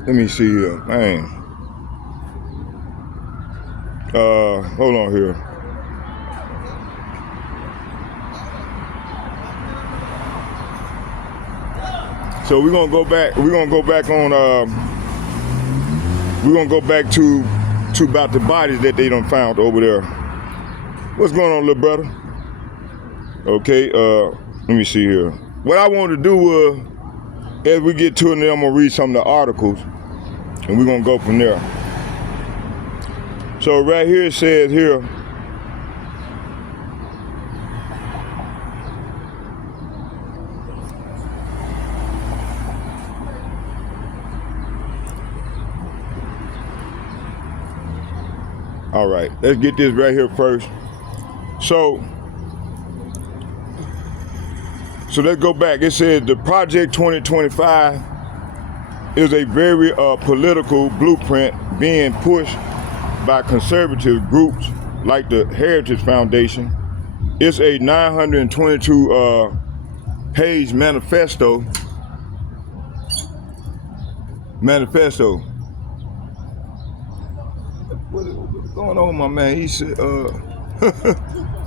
Let me see here, man. Hold on here. So we're gonna go back. We're gonna go back on. We're gonna go back to about the bodies that they done found over there. What's going on, little brother? Okay. Let me see here. What I wanted to do was, as we get to it, then I'm gonna read some of the articles, and we're gonna go from there. So right here it says here, All right, let's get this right here first. So let's go back. It said the Project 2025 is a very political blueprint being pushed by conservative groups like the Heritage Foundation. It's a 922 page manifesto. What's going on, my man? He said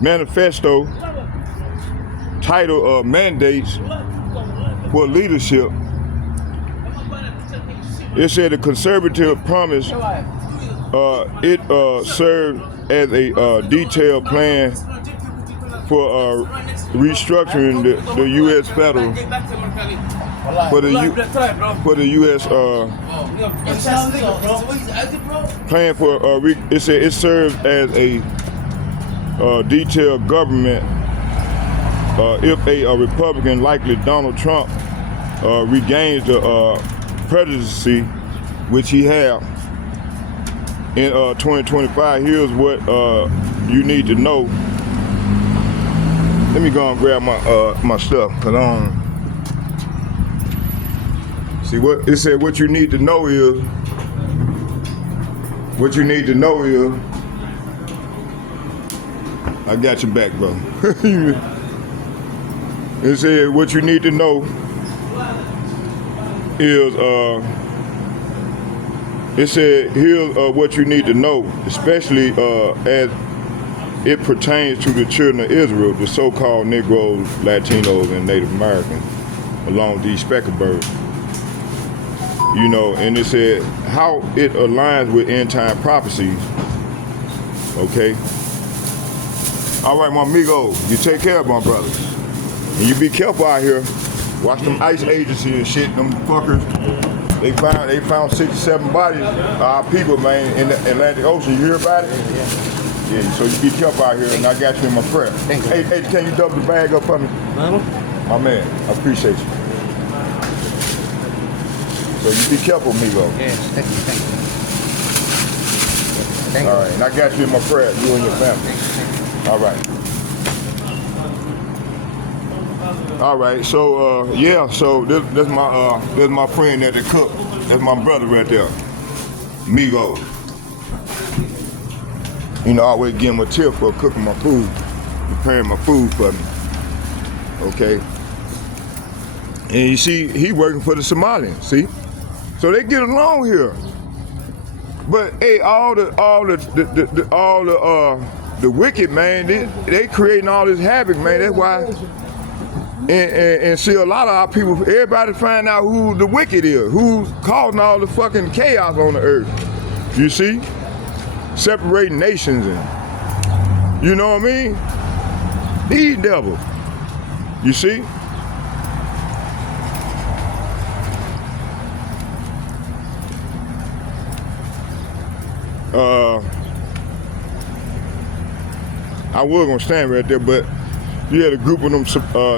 manifesto title mandates for leadership. It said the conservative promise it served as a detailed plan for restructuring the U.S. federal for the U.S. plan for it said it serves as a detailed government if a Republican, likely Donald Trump, regains the presidency, which he have in 2025. Here's what you need to know. Let me go and grab my stuff, cause see what it said. What you need to know is. I got your back, bro. It said what you need to know is it said here's what you need to know, especially as it pertains to the children of Israel, the so-called Negroes, Latinos, and Native Americans, along with these speckled birds. You know, and it said how it aligns with end-time prophecies. Okay. All right, my amigo, you take care of my brothers. And you be careful out here. Watch them ICE agencies and shit, them fuckers. They found 67 bodies, our people, man, in the Atlantic Ocean. You hear about it? Yeah, so you be careful out here, and I got you in my prayer. Hey, can you double the bag up for me? My man, I appreciate you. So you be careful, amigo. Yes, thank you. All right, and I got you in my prayer, you and your family. All right. All right, so yeah, so that's my friend at the cook. That's my brother right there, Migo. You know, I always give him a tip for cooking my food, preparing my food for me. Okay. And you see, he working for the Somalians. See, so they get along here. But hey, all the wicked, man, they creating all this havoc, man. That's why. And see, a lot of our people, everybody find out who the wicked is, who's causing all the fucking chaos on the earth. You see? Separating nations and, you know what I mean? These devils. You see? I was gonna stand right there, but you had a group of them,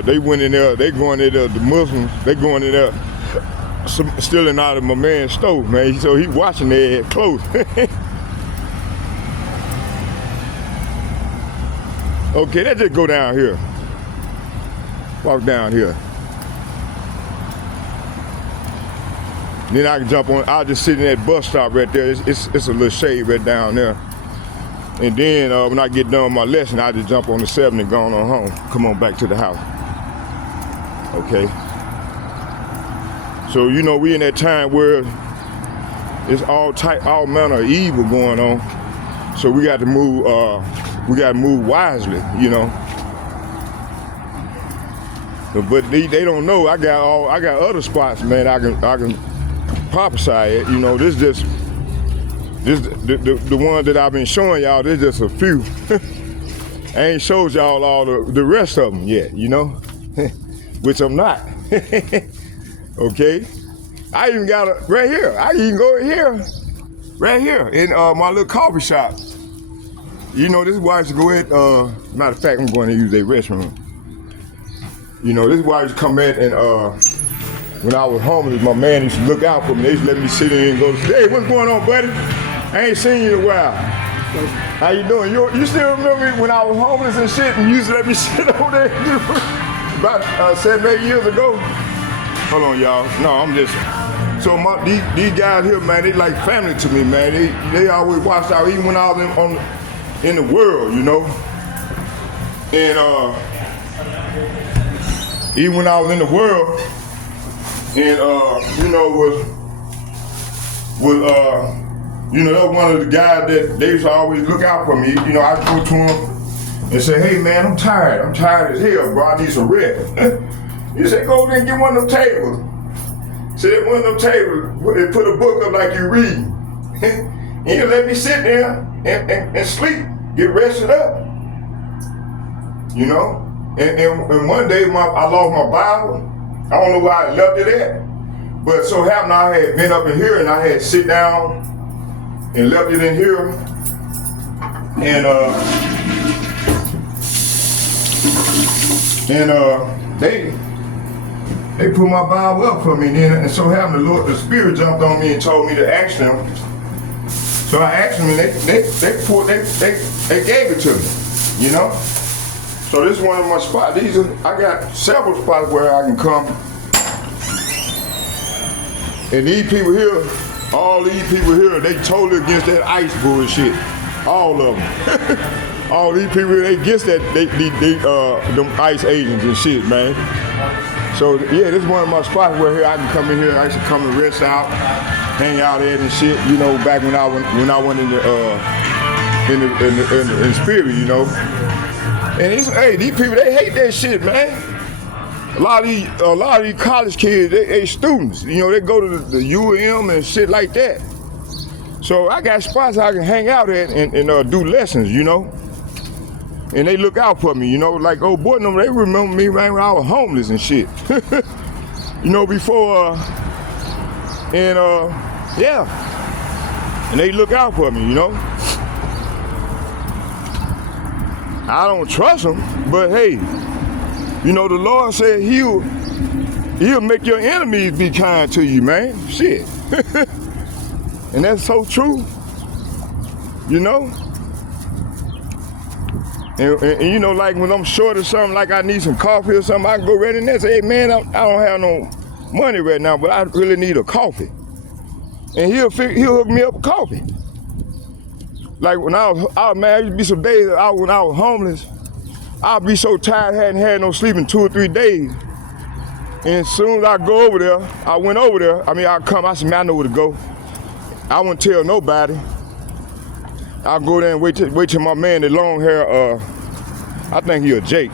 they went in there, they going in there, the Muslims, they going in there, stealing out of my man's stove, man. So he watching their close. Okay, let's just go down here. Walk down here. Then I can jump on, I'll just sit in that bus stop right there. It's a little shade right down there. And then when I get done with my lesson, I just jump on the 7 and go on home. Come on back to the house. Okay. So you know we in that time where it's all manner of evil going on. So we got to move. We got to move wisely, you know. But they don't know. I got other spots, man. I can prophesy it. You know, the one that I've been showing y'all, there's just a few. I ain't showed y'all all the rest of them yet, you know, which I'm not. Okay, I even got a right here. I even go here, right here in my little coffee shop. You know, this is why I used to go in. Matter of fact, I'm going to use their restroom. You know, this is why I used to come in and when I was homeless, my man used to look out for me. They used to let me sit in and go, hey, what's going on, buddy? I ain't seen you in a while. How you doing? You still remember me when I was homeless and shit and you used to let me sit over there about 7, 8 years ago? Hold on, y'all. No, I'm just... So these guys here, man, they like family to me, man. They always watched out, even when I was in the world, you know? And even when I was in the world, and you know, was you know, that was one of the guys that they used to always look out for me. You know, I'd go to him and say, hey man, I'm tired as hell, bro, I need some rest. He said, go there and get one of them tables. Sit at one of them tables, they put a book up like you read. And he'll let me sit there and sleep, get rested up. You know? And one day I lost my Bible. I don't know where I left it at. But so happened I had been up in here and I had sit down and left it in here. And they put my Bible up for me, and so happened the Spirit jumped on me and told me to ask them. So I asked them, and they gave it to me, you know. So this is one of my spots. I got several spots where I can come. And these people here, all these people here, they totally against that ICE bullshit. All of them. All these people, they against that, them ICE agents and shit, man. So yeah, this is one of my spots where here I can come in here. I used to come and rest out, hang out there and shit. You know, back when I went in the spirit, you know. And hey, these people, they hate that shit, man. A lot of these college kids, they students. You know, they go to the UM and shit like that. So I got spots I can hang out at and do lessons, you know. And they look out for me, you know, like old boy, they remember me right when I was homeless and shit. You know, before, yeah. And they look out for me, you know. I don't trust them, but hey, you know, the Lord said he'll make your enemies be kind to you, man. Shit. And that's so true, you know. And you know, like when I'm short or something, like I need some coffee or something, I can go right in there and say, hey man, I don't have no money right now, but I really need a coffee. And he'll hook me up with coffee. Like when I was man, used to be some days when I was homeless, I'd be so tired, hadn't had no sleep in 2 or 3 days. And as soon as I go over there, I said, man, I know where to go. I wouldn't tell nobody. I'll go there and wait till my man, the long hair, I think he a Jake.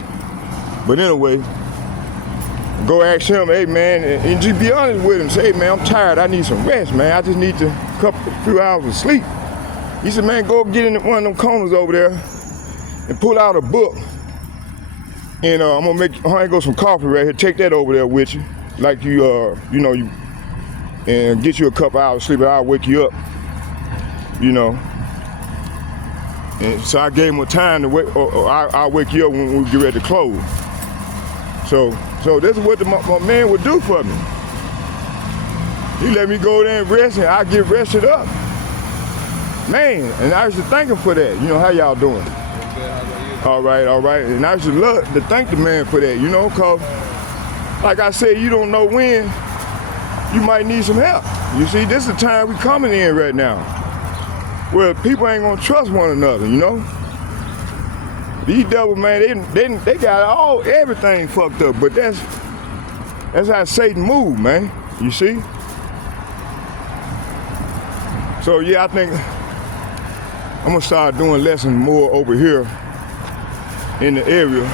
But anyway, go ask him, hey man, and just be honest with him. Say, hey man, I'm tired, I need some rest, man. I just need a few hours of sleep. He said, man, go get in one of them corners over there and pull out a book. And I'm gonna go some coffee right here. Take that over there with you. Like and get you a couple hours of sleep and I'll wake you up, you know. And so I gave him a time to wait, or I'll wake you up when we get ready to close. So this is what my man would do for me. He let me go there and rest and I get rested up. Man, and I used to thank him for that. You know, how y'all doing? All right. And I used to love to thank the man for that, you know, cause like I said, you don't know when you might need some help. You see, this is the time we coming in right now. Well, people ain't gonna trust one another, you know? These devils, man, they got everything fucked up, but that's how Satan move, man, you see? So yeah, I think I'm gonna start doing lessons more over here in the area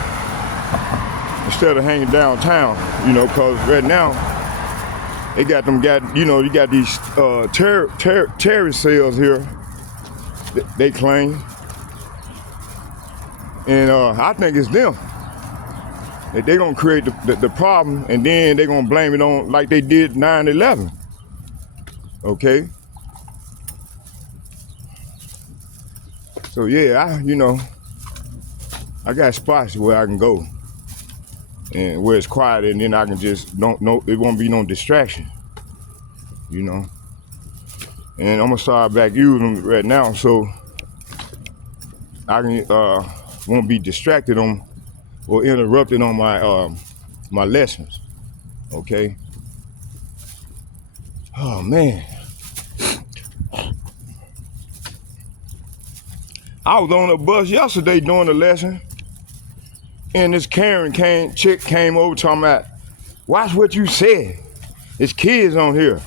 instead of hanging downtown, you know, cause right now, you got these terrorist cells here, they claim. And I think it's them. They're gonna create the problem and then they're gonna blame it on like they did 9/11. Okay? So yeah, I got spots where I can go and where it's quiet and then I can just it won't be no distraction, you know. And I'm gonna start back using them right now so I can won't be distracted on or interrupted on my my lessons. Okay. Oh man. I was on a bus yesterday doing the lesson, and this chick came over talking about, watch what you said. There's kids on here.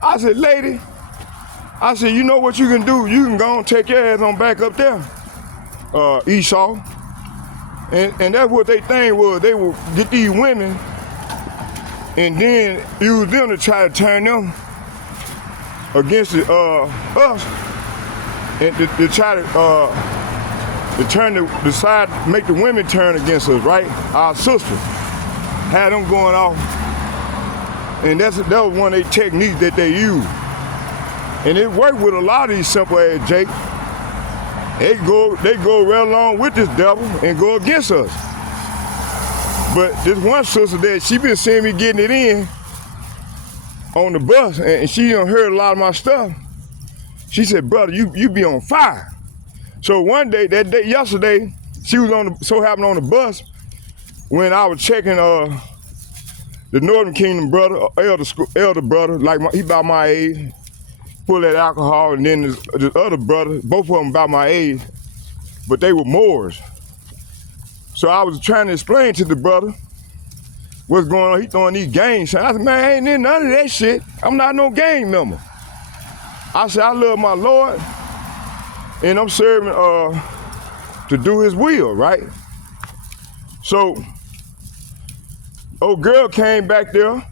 I said, lady, I said, you know what you can do? You can go and take your ass on back up there, Esau. And that's what they thing was. They would get these women and then use them to try to turn them against us, and to try to turn the side, make the women turn against us, right? Our sisters. Had them going off. And that was one of their techniques that they use. And it worked with a lot of these simple ass Jake. They go right along with this devil and go against us. But this one sister that she been seeing me getting it in on the bus, and she done heard a lot of my stuff. She said, brother, you be on fire. So one day, yesterday, she was so happened on the bus when I was checking the Northern Kingdom brother, elder brother, like he about my age, full of that alcohol, and then the other brother, both of them about my age, but they were Moors. So I was trying to explain to the brother what's going on. He throwing these gang signs. I said, man, I ain't in none of that shit. I'm not no gang member. I said, I love my Lord, and I'm serving to do his will, right? So, old girl came back there,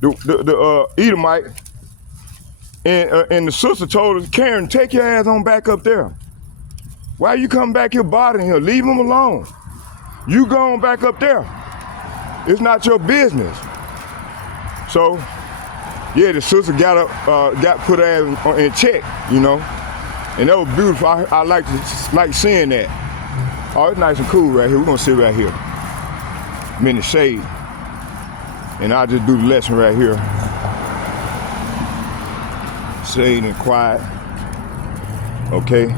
the Edomite, and the sister told her, Karen, take your ass on back up there. Why you come back here bothering him? Leave him alone. You go on back up there. It's not your business. So, yeah, the sister got put her ass in check, you know, and that was beautiful. I like seeing that. Oh, it's nice and cool right here. We're gonna sit right here. I'm in the shade, and I'll just do the lesson right here. Shade and quiet. Okay.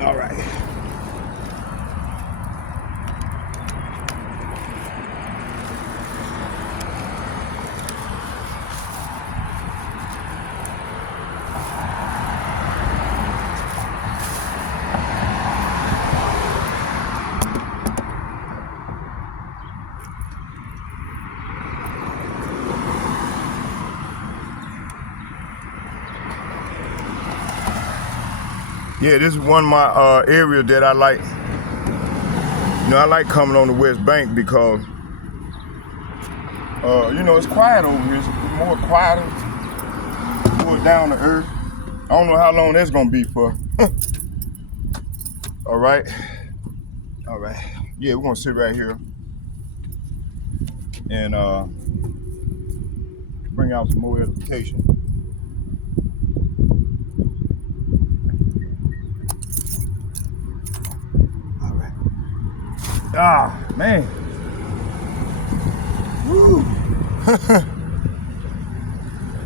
All right. Yeah, this is one of my areas that I like. You know, I like coming on the West Bank because, you know, it's quiet over here. It's more quieter, more down to earth. I don't know how long that's gonna be for. All right. All right. Yeah, we're gonna sit right here and bring out some more edification. Ah, man. Woo.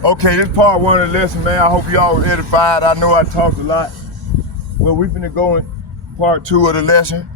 Okay, this part one of the lesson, man. I hope y'all was edified. I know I talked a lot. Well, we're gonna go in part two of the lesson.